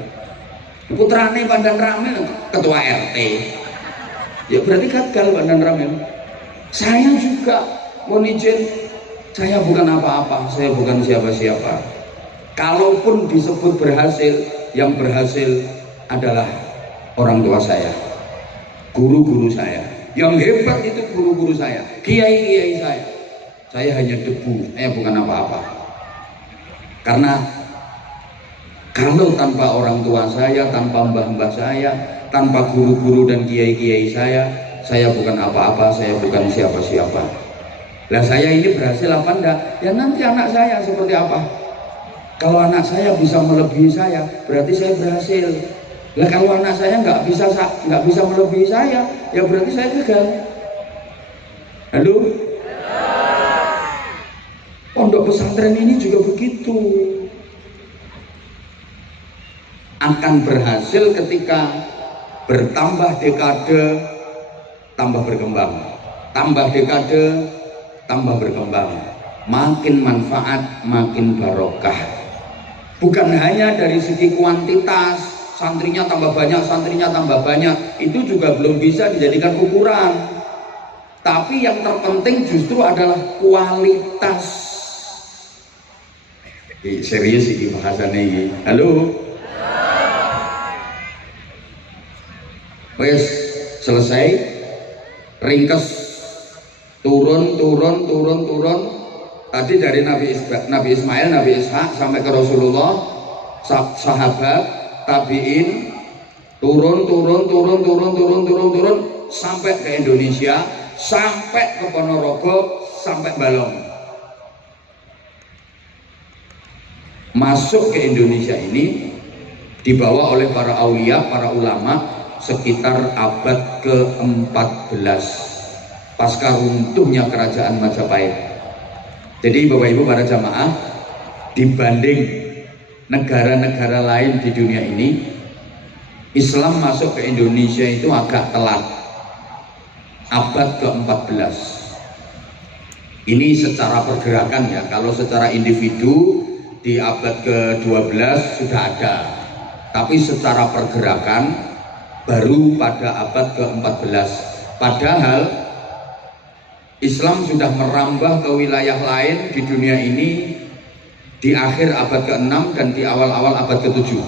Putranya Pak Dan Ramil ketua RT, ya berarti gagal Pak Dan Ramil. Saya juga mohon izin, saya bukan apa-apa, saya bukan siapa-siapa. Kalaupun disebut berhasil, yang berhasil adalah orang tua saya, guru-guru saya. Yang hebat itu guru-guru saya, kiai-kiai saya. Saya hanya debu, saya bukan apa-apa. Karena kalau tanpa orang tua saya, tanpa mbah-mbah saya, tanpa guru-guru dan kiai-kiai saya bukan apa-apa, saya bukan siapa-siapa. Lah saya ini berhasil apa enggak? Ya nanti anak saya seperti apa? Kalau anak saya bisa melebihi saya, berarti saya berhasil. Lah kalau anak saya nggak bisa melebihi saya, ya berarti saya gagal. Halo? Pondok pesantren ini juga begitu. Akan berhasil ketika bertambah dekade tambah berkembang, tambah dekade tambah berkembang, makin manfaat makin barokah. Bukan hanya dari segi kuantitas, santrinya tambah banyak, itu juga belum bisa dijadikan ukuran. Tapi yang terpenting justru adalah kualitas. Serius ini bahasannya ini. Halo? Wes selesai, ringkes, turun. Tadi dari Nabi Ismail, Nabi Ishak sampai ke Rasulullah, sahabat, tabiin, turun sampai ke Indonesia, sampai ke Ponorogo, sampai Balong. Masuk ke Indonesia ini dibawa oleh para aulia, para ulama sekitar abad ke-14 pasca runtuhnya kerajaan Majapahit. Jadi Bapak Ibu para jamaah, dibanding negara-negara lain di dunia ini, Islam masuk ke Indonesia itu agak telat, abad ke-14. Ini secara pergerakan ya, kalau secara individu di abad ke-12 sudah ada, tapi secara pergerakan baru pada abad ke-14 Padahal Islam sudah merambah ke wilayah lain di dunia ini di akhir abad ke-6 dan di awal-awal abad ke-7.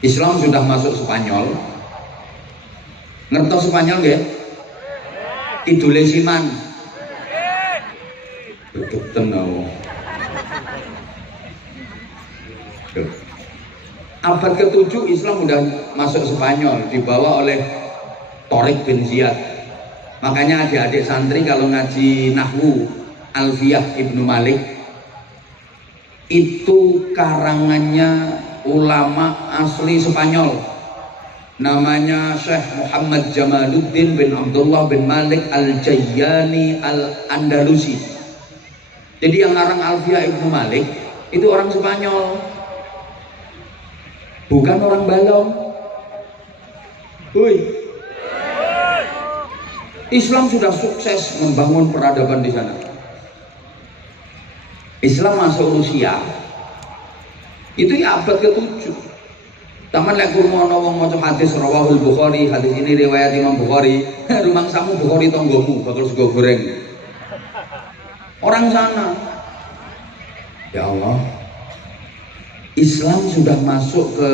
Islam sudah masuk Spanyol. Ngertos Spanyol nggih? Kidule Siman. Betul tenau. Abad ke-7 Islam sudah masuk Spanyol, dibawa oleh Tariq bin Ziyad. Makanya adik-adik santri kalau ngaji Nahwu Alfiyah Ibnu Malik itu karangannya ulama asli Spanyol, namanya Syekh Muhammad Jamaluddin bin Abdullah bin Malik Al-Jayyani Al-Andalusi. Jadi yang ngarang Alfiyah Ibnu Malik itu orang Spanyol, bukan orang Balong. Islam sudah sukses membangun peradaban di sana. Islam masuk Rusia itu ya abad ke-7. Taman lek kurmono wong maca hadis rawahul Bukhari, hadis ini riwayat Imam Bukhari. Rumangsamu Bukhari tonggomu bakal sego goreng. Orang sana. Ya Allah. Islam sudah masuk ke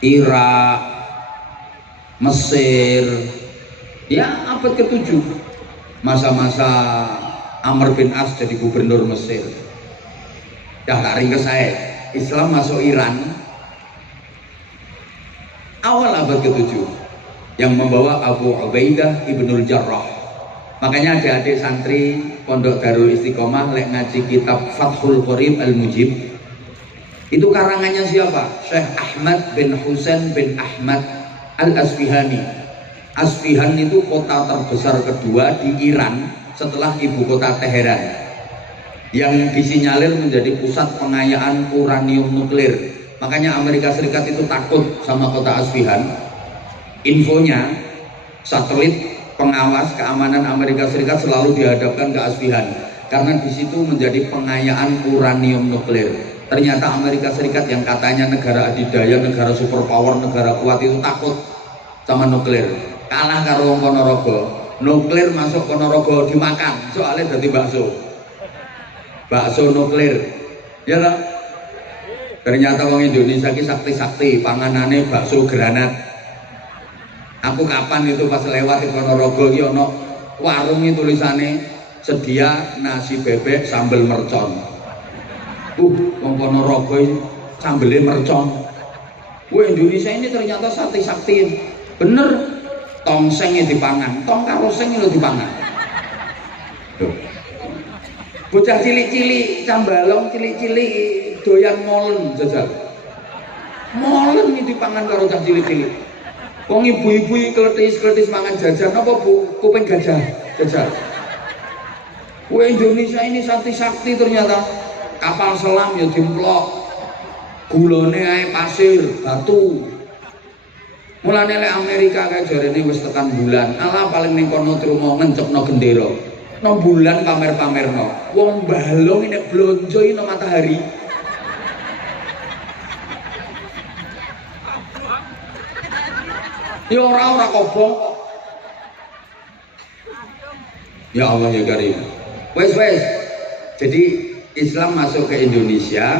Irak, Mesir, ya abad ke-7, masa-masa Amr bin As jadi gubernur Mesir. Dah tak ringkes saya, Islam masuk Iran awal abad ke-7 yang membawa Abu Ubaidah Ibnul Jarrah. Makanya adik-adik santri Pondok Darul Istiqomah lek ngaji kitab Fathul Qorib Al-Mujib, itu karangannya siapa? Syekh Ahmad bin Husain bin Ahmad Al-Asfihani. Asfihan itu kota terbesar kedua di Iran setelah ibu kota Teheran, yang disinyalir menjadi pusat pengayaan uranium nuklir. Makanya Amerika Serikat itu takut sama kota Asfihan. Infonya, satelit pengawas keamanan Amerika Serikat selalu dihadapkan ke Asfihan karena di situ menjadi pengayaan uranium nuklir. Ternyata Amerika Serikat yang katanya negara adidaya, negara superpower, negara kuat itu takut sama nuklir. Kalah karo wong Ponorogo. Nuklir masuk Ponorogo dimakan, soalnya dadi bakso nuklir. Ya lah. Ternyata wong Indonesia ki sakti-sakti panganane bakso granat. Aku kapan itu pas lewat di Ponorogo ki ono warung iki tulisane sedia nasi bebek sambal mercon. Wong Ponorogo sambelnya mercon. Wah, Indonesia ini ternyata sakti-sakti. Bener, tongsengnya dipangan, tong karo seng itu dipangan. Bocah cilik-cilik, cambalong cilik-cilik doyan molen jajal. Molen ini dipangan karo cah cilik-cilik. Wong ibu-ibu kletis-kletis mangan jajan apa Bu? Kuping gajah jajal. Wah, Indonesia ini sakti-sakti ternyata. Kapal selam ya dimplok, gulone ae pasir, batu. Mulane lek Amerika kae jarene wis tekan bulan, ala paling ning kono trimo ngencepno gendera. Nang bulan pamer-pamerno. Wong balong nek blonjo iki nang matahari. Ya ora kobong. Ya Allah ya Karim. Wes. Jadi Islam masuk ke Indonesia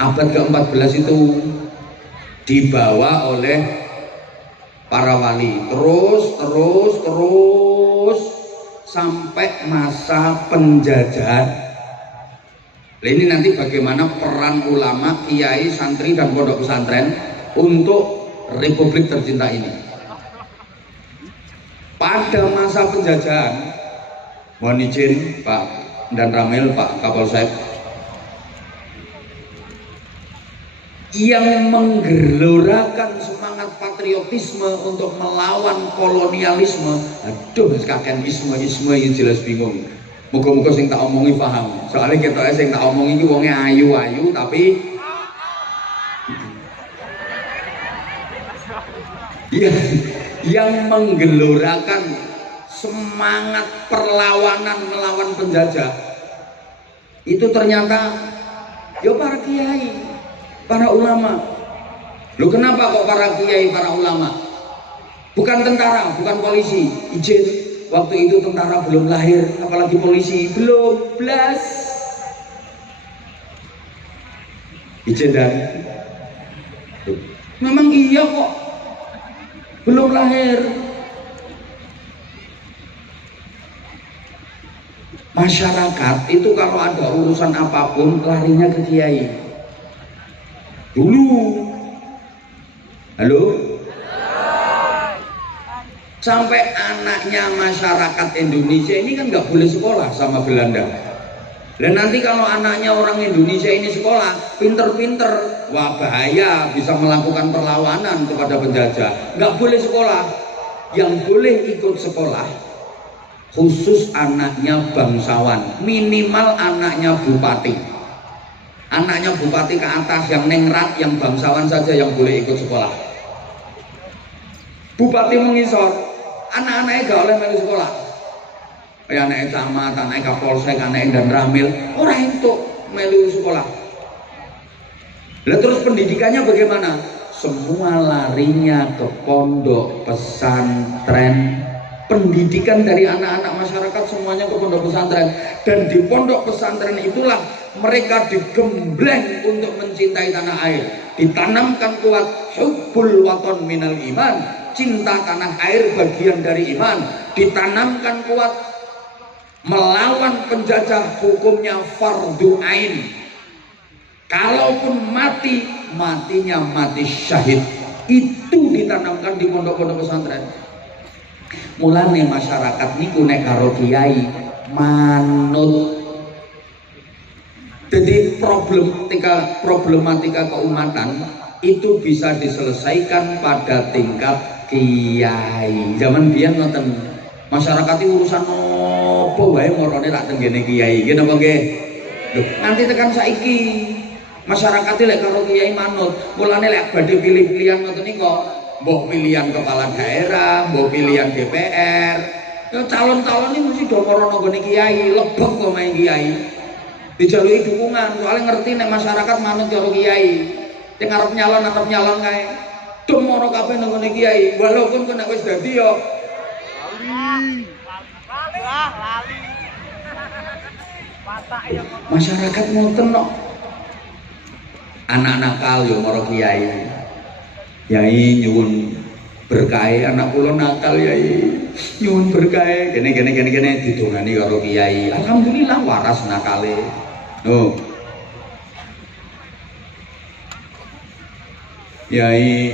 abad ke-14 itu dibawa oleh para wali terus sampai masa penjajahan. Nah, ini nanti bagaimana peran ulama, kiai, santri dan pondok pesantren untuk Republik tercinta ini. Pada masa penjajahan, mohon izin Pak dan Ramil, Pak Kapolsek, yang menggelorakan semangat patriotisme untuk melawan kolonialisme. Aduh, kakek isme ini jelas bingung. Moga-moga sing tak omongi paham. Soalnya kita sing tak omongi iki wonge ayu-ayu tapi yang menggelorakan semangat perlawanan melawan penjajah itu ternyata ya para kiai, para ulama. Loh kenapa kok para kiai, para ulama? Bukan tentara, bukan polisi. Izin, waktu itu tentara belum lahir, apalagi polisi belum belas. Izin dan memang iya kok, belum lahir. Masyarakat itu kalau ada urusan apapun larinya ke kiai. Dulu, halo, sampai anaknya masyarakat Indonesia ini kan nggak boleh sekolah sama Belanda. Dan nanti kalau anaknya orang Indonesia ini sekolah, pinter-pinter, wah bahaya, bisa melakukan perlawanan kepada penjajah. Nggak boleh sekolah. Yang boleh ikut sekolah khusus anaknya bangsawan, minimal anaknya bupati. Anaknya bupati ke atas, yang nengrat, yang bangsawan saja yang boleh ikut sekolah. Bupati mengisor, anak-anaknya gak oleh melu sekolah. Ya anaknya camat, anaknya kapolsek, anaknya dan ramil, orang itu melu sekolah. Lah terus pendidikannya bagaimana? Semua larinya ke pondok pesantren. Pendidikan dari anak-anak masyarakat semuanya ke pondok pesantren. Dan di pondok pesantren itulah mereka digembleng untuk mencintai tanah air. Ditanamkan kuat hubbul waton minal iman, cinta tanah air bagian dari iman. Ditanamkan kuat melawan penjajah, hukumnya fardu ain. Kalaupun mati, matinya mati syahid. Itu ditanamkan di pondok-pondok pesantren. Mulane masyarakat niku nek karo kiai manut. Jadi problematika keumatan itu bisa diselesaikan pada tingkat kiai. Zaman biyen ngoten, masyarakat itu urusan opo wae morone rak tenggene kiai. Nggih napa nggih? Lho, nanti tekan saiki masyarakat lek karo kiai manut. Mulane lek badhe pilih-pilihan ngoten niku, mbok pilihan kepala daerah, mbok pilihan DPR, ya calon-calon ini mesti do moro nggone kiai, lebek kok main kiai. Dijaluki dukungan, soalnya ngerti nek masyarakat manut karo kiai. Sing arep nyalon kae. Do moro kabeh nggone kiai, walaupun kok nek wis dadi yo lali. Masyarakat ngoten kok. Anak nakal yo moro kiai. Yai nyuwun berkah, anak kula nakal yai nyuwun berkah, gene didongani karo kiai. Alhamdulillah waras nakale. Oh. Yai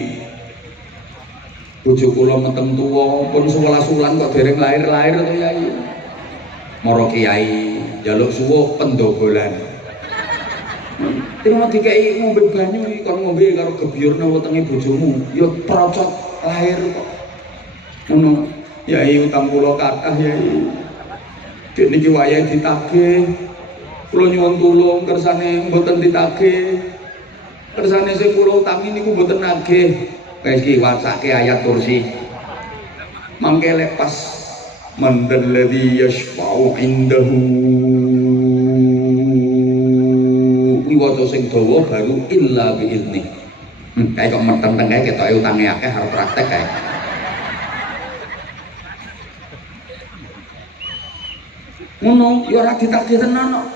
bojo kula metem tuwa pun 11 wulan kok dereng lahir-lahir to yai. Moro kiai njaluk suwuh pendobolan. Terima dikai ngombe banyu iki kon ngombe karo gebyurna wetenge bojomu ya procot lahir kok. Ngono. Yai utang kula kathah yai. Dik niki wayahe ditagih. Kula nyuwun tulung kersane mboten ditagih. Kersane sing kula utangi niku mboten nagih. Guys iki wacake ayat kursi. Mangke lek pas mandalladzi yashfa'u indahu waca sing dawa baru illa biizni. Kayak kok meteng-teng kae ketoke utange akeh harus praktek kae. Ngono ya ora ditagih tenan kok.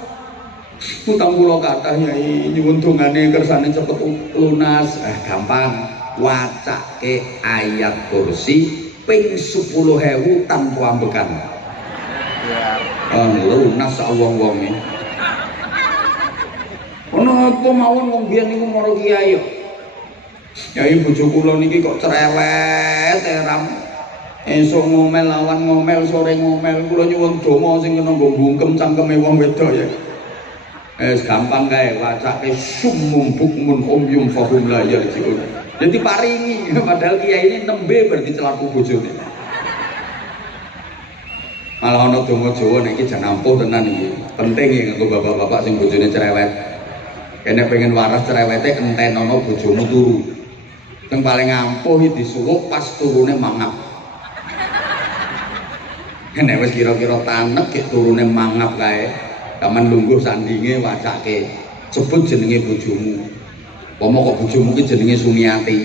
Utang kula kathah yai nyuwun dongane kersane cepet lunas. Gampang. Wacake ayat kursi ping 10.000 tanpa ambekan. Ya. Lunas sak wong-wonge. Ono apa mawon wong biyen niku maro kiai yo. Yai bojo kula niki kok cerewet eram. Esuk ngomel lawan ngomel, sore ngomel, kula nyuwun donga sing kena nggo bungkem cangkeme wong wedok ya. Wis gampang kae wacake summum bukmun umyum fahum la yarjiun. Jadi paringi padahal kiai ini nembe berarti celaku bojone. Malah ana donga Jawa nek iki jan ampuh tenan iki. Penting iki kanggo bapak-bapak sing bojone cerewet. Kene pengen waras cerewete entenono bojomu turu. Yang paling ampuh disuwuk pas turune mangap. Nek wis kira-kira tanek gek turune mangap kae, kaman lungguh sandinge wacake sebut jenenge bojomu. Pomo kok bojomu ki jenenge Sumiati.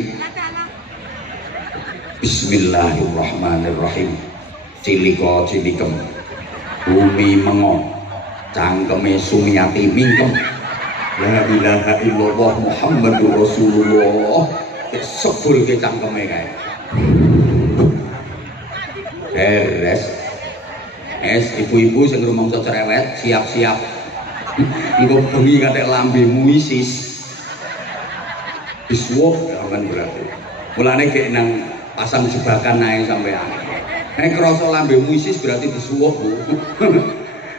Bismillahirrahmanirrahim. Cilika cilikem. Bumi mengo. Cangkeme Sumiati mingkem. La ilaha illallah Muhammadur Rasulullah. Sebul ke cangkeme kae. Beres. Ibu-ibu sing rumangsa cerewet, siap-siap. Engko bengi kathek lambemu isis. Biswok kan berarti. Mulane gek nang pasang jebakan nae sampean. Nek krasa lambemu isis berarti disuwuk, Bu.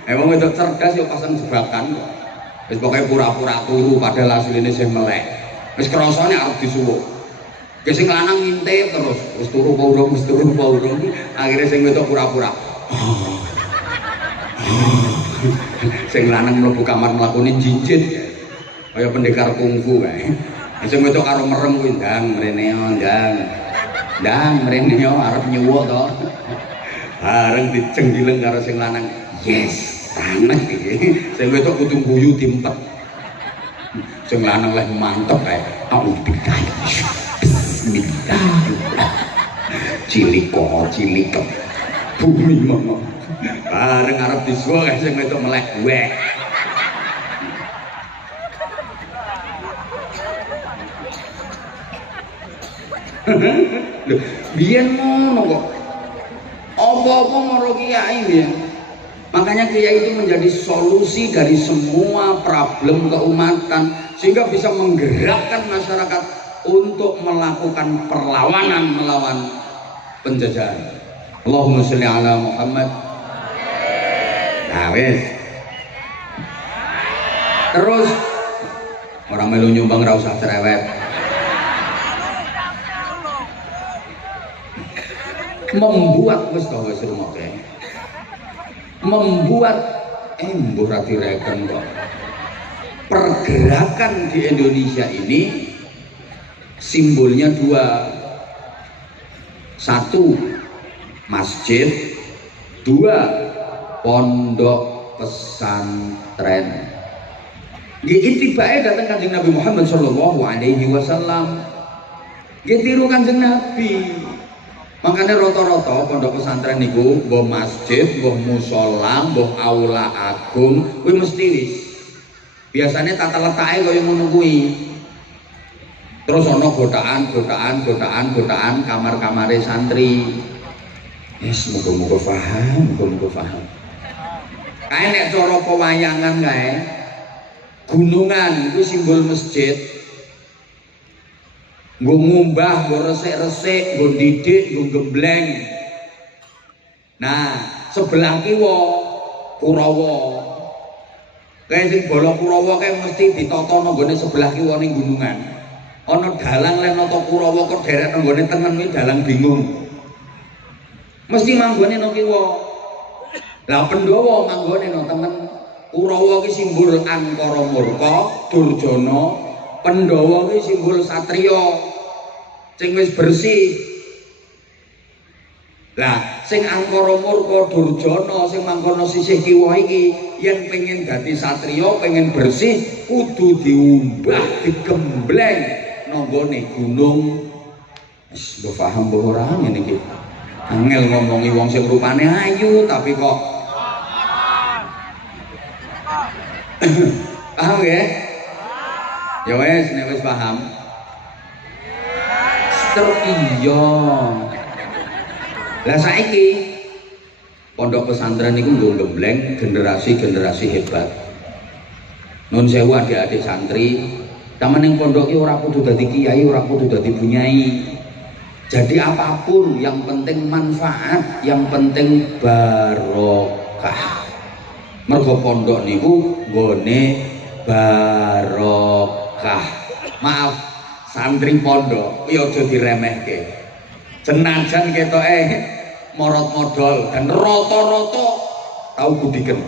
Wong wedok cerdas yo pasang jebakan kok. Wis pokoke pura-pura turu padahal asline sing melek. Wis krasane arep disuwuk. Ki sing lanang ngintip terus, wis turu apa urung, wis turu apa urung. Akhire sing wedok pura-pura. Sing lanang mlebu kamar mlakune jinjit. Kaya pendekar kungfu kae. Sing wedok karo merem kuwi ndang mrene yo ndang. Ndang mrene yo arep nyuwuk to. Bareng dicenggileng karo sing lanang. Yes. Tanah iki sing wedok kudu guyu diempet. Sing lanang leh mantep kae. Auzubillah. Bismillah. Cilika bumi mama. Bareng arep disuwuk kae sing wedok melek wek. Biyen ngono kok. Apa-apa maro kiai biyen. Makanya kiai itu menjadi solusi dari semua problem keumatan sehingga bisa menggerakkan masyarakat untuk melakukan perlawanan melawan penjajahan. Allahumma sholli ala Muhammad. Nah, wis. Terus orang melu nyumbang ra usah cerewet. Membuat wis to wis rumoke. Membuat mbuh ra direken kok. Pergerakan di Indonesia ini simbolnya dua. Satu, masjid. Dua, pondok pesantren. Nggih bae datang Kanjeng Nabi Muhammad sallallahu alaihi wasallam. Nggih tiru Kanjeng Nabi. Makanya rata-rata pondok pesantren niku mbah masjid, mbah musala, mbah aula agung, kuwi mesti wis. Biasanya tata letake kaya ngono kuwi. Terus ana godaan kamar-kamare santri. Yes, muga-muga paham. Kae nek cara pewayangan kae gunungan itu simbol masjid. Nggo ngumbah, nggo resik-resik, nggo didik, nggo gembleng. Nah, sebelah kiwa Kurawa. Kae sing bala Kurawa kae mesti ditata nang gone sebelah kiwa ning gunungan. Ana dalang lek nata Kurawa kok derek nang gone tengen kuwi dalang bingung. Mesti manggone nang kiwa. Lah Pandhawa manggone nang tengen. Kurawa ki simbol angkara murka, Durjana. Pandhawa ki simbol satriya sing wis bersih. Lah sing angkara murka Durjana sing mangkono sisih kiwa iki yen pengen dadi satriya, pengen bersih kudu diumbah, digembleng nanggone gunung. Wis mbok paham mbok ora ngene iki. Angel ngomongi wong sing rupane ayu tapi kok paham ya? Ya wes, nek wis paham. Iya. Lah saiki pondok pesantren niku nggo gembleng generasi-generasi hebat. Nun sewu adik-adik santri, taman ning pondok iki ora kudu dadi kiai, ora kudu dadi bunyai. Jadi apapun yang penting manfaat, yang penting barokah. Mergo pondok niku nggone barokah. Maaf, santri pondok ya aja diremehke. Senajan ketoke morot modal dan rata-rata tau budiken.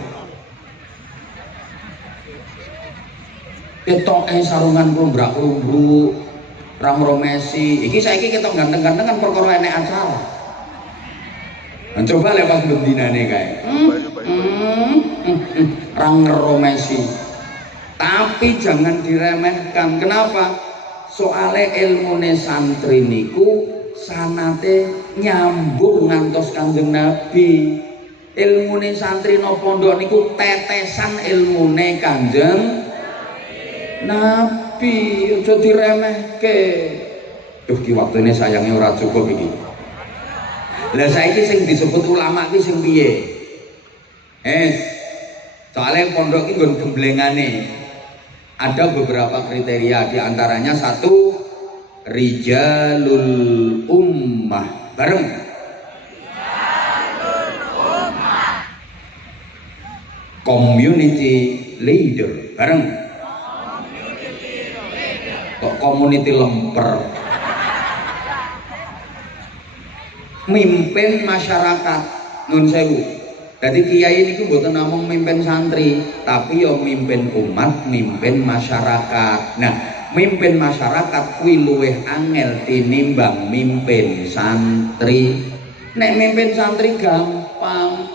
Ketoke sarungan klumbrak-klumbruk, ram-romesi. Iki saiki ketok ganteng-gantengan perkara enek acara. Nah, coba lepas bendinane kae. Rang romesi. Tapi jangan diremehkan. Kenapa? soale ilmune santri niku sanate nyambung ngantos Kanjeng Nabi. Ilmune santri no pondok niku tetesan ilmune Kanjeng Nabi. Aja diremehke. Ki waktune sayange ora cukup iki. Lah saiki sing disebut ulama ki sing piye? Soalnya pondok iki nggon gemblengane. Ada beberapa kriteria, di antaranya satu, rijalul ummah. Bareng. Community leader. Bareng. Kok community lemper? Mimpin masyarakat. Nun sewu. Jadi kiai ini mboten namung mimpin santri, tapi yo mimpin umat, mimpin masyarakat. Nah, mimpin masyarakat kuwi luwih angel tinimbang mimpin santri. Nek mimpin santri gampang.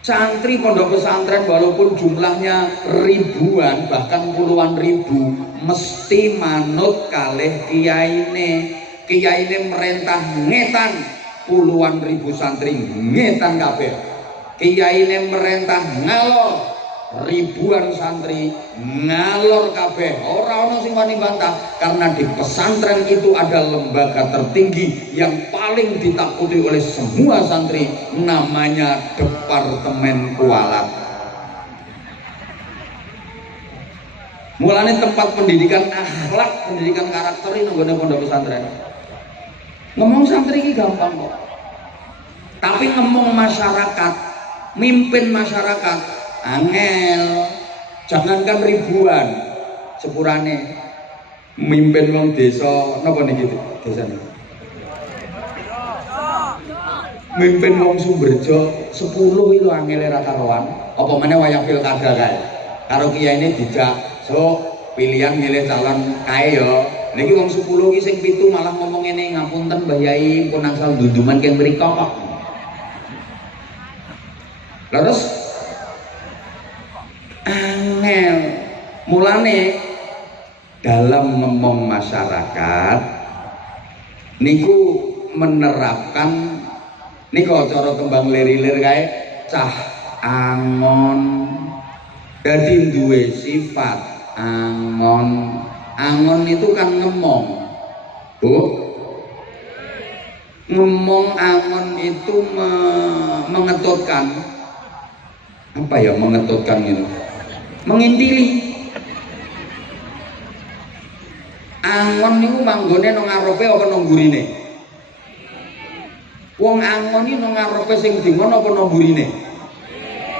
Santri pondok pesantren walaupun jumlahnya ribuan bahkan puluhan ribu mesti manut kalih kiyaine. Kiyaine merentah ngetan puluhan ribu santri ngetan kabeh. Kiyaine merentah ngalor ribuan santri ngalor kabeh, ora ana sing wani bantah karena di pesantren itu ada lembaga tertinggi yang paling ditakuti oleh semua santri, namanya Departemen Kualat. Mulane tempat pendidikan akhlak, pendidikan karakter ini nggone pondok pesantren. Ngomong santri ini gampang kok, tapi ngomong masyarakat, mimpin masyarakat angel. Jangankan ribuan, sepurane mimpin wong desa napa niki desane, mimpin wong Sumberjo 10 itu angele ra karuan. Apa meneh wayang pilkada kae karo kiyaine dijak, "Sok pilihan milih calon kae yo." Niki wong 10 iki sing 7 malah ngomong ngene, "Ngapunten Mbah Yai, pun asal dunduman keng mriko kok." Terus angel. Mulane dalam ngomong masyarakat niku menerapkan niku cara kembang lir-lir kae cah angon. Dadi duwe sifat angon. Angon itu kan ngomong. Bu, ngomong angon itu mengetutkan. Apa ya mengetutkan gitu? Mengintili. Angon niku manggone nang ngarepe apa nang gurine? Wong angon iki nang ngarepe sing dingon apa nang gurine?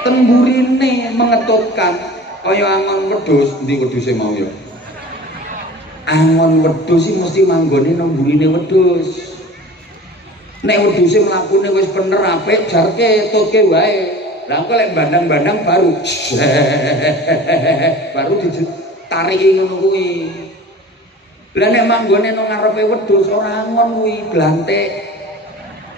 Ten gurine mengetutkan. Kaya angon wedhus, endi wedhuse mau ya? Angon wedhus iki mesti manggone nang gurine wedhus. Nek wedhuse mlakune wis bener apik, jarke tutke wae. Lah kok lek bandang-bandang baru ditariki ngono kuwi. Lah nek manggone nang ngarepe wedhus ora angon kuwi, glantik.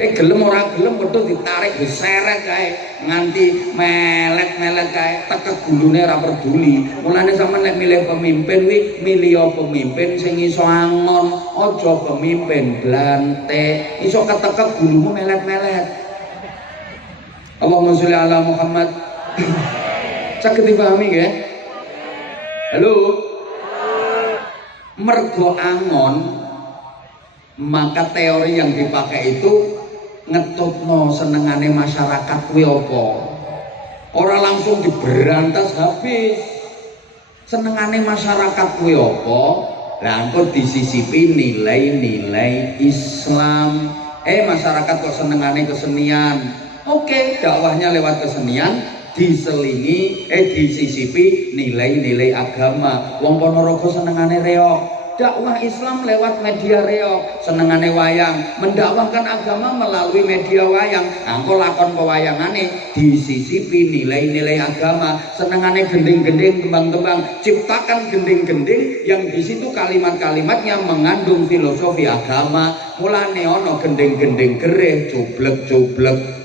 Gelem ora gelem wedhus ditarik diseret kae nganti melet-melet kae, tekek gulune ora peduli. Mulane sampeyan nek milih pemimpin kuwi milih pemimpin sing iso angon, aja pemimpin glantik. Iso ketekek gulumu melet-melet. Allahumma sholli ala Muhammad. Saged dipahami nggih? Halo. Mergo angon, maka teori yang dipakai itu ngetutno senengane masyarakat kuwi apa. Ora langsung diberantas habis. Senengane masyarakat kuwi apa? Lah engko disisipi nilai-nilai Islam. Masyarakat kok senengane kesenian. Oke, dakwahnya lewat kesenian, diselingi disisipi nilai-nilai agama. Wong Ponorogo senengane reog, dakwah Islam lewat media reog. Senengane wayang, mendakwahkan agama melalui media wayang. Angko lakon pewayangane disisipi nilai-nilai agama. Senengane gending-gending, tembang-tembang, ciptakan gending-gending yang di situ kalimat-kalimatnya mengandung filosofi agama. Mulane ono gending-gending gereh, cublek-cublek,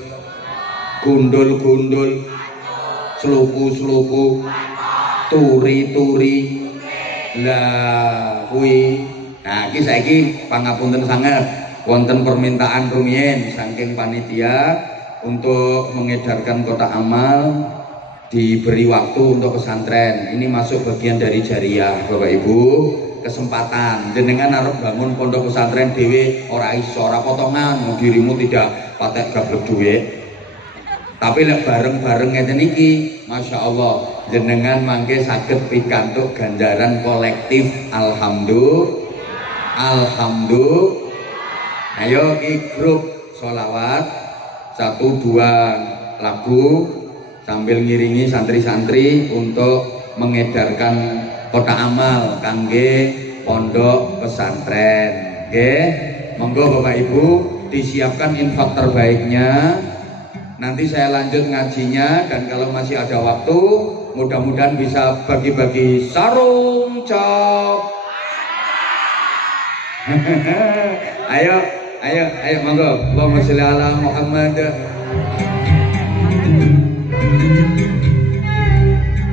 gundul-gundul, sluku-sluku, turi-turi. Lah kuwi. Nah, iki saiki pangapunten sanget wonten permintaan rumiyin saking panitia untuk mengedarkan kotak amal, diberi waktu untuk pesantren. Ini masuk bagian dari jariah, Bapak Ibu. Kesempatan jenengan arep bangun pondok pesantren dhewe ora iso, ora potongan, dirimu tidak patek gablek duit. Tapi lek bareng-bareng ngeten iki, Masya Allah, jenengan mangke saged pikantuk ganjaran kolektif. Alhamdulillah. Ayo ki grup sholawat 1-2 lagu sambil ngiringi santri-santri untuk mengedarkan kotak amal kangge pondok pesantren. Nggih, monggo Bapak Ibu disiapkan infak terbaiknya. Nanti saya lanjut ngajinya, dan kalau masih ada waktu mudah-mudahan bisa bagi-bagi sarung cok. ayo monggo. Allahumma sholli ala Muhammad.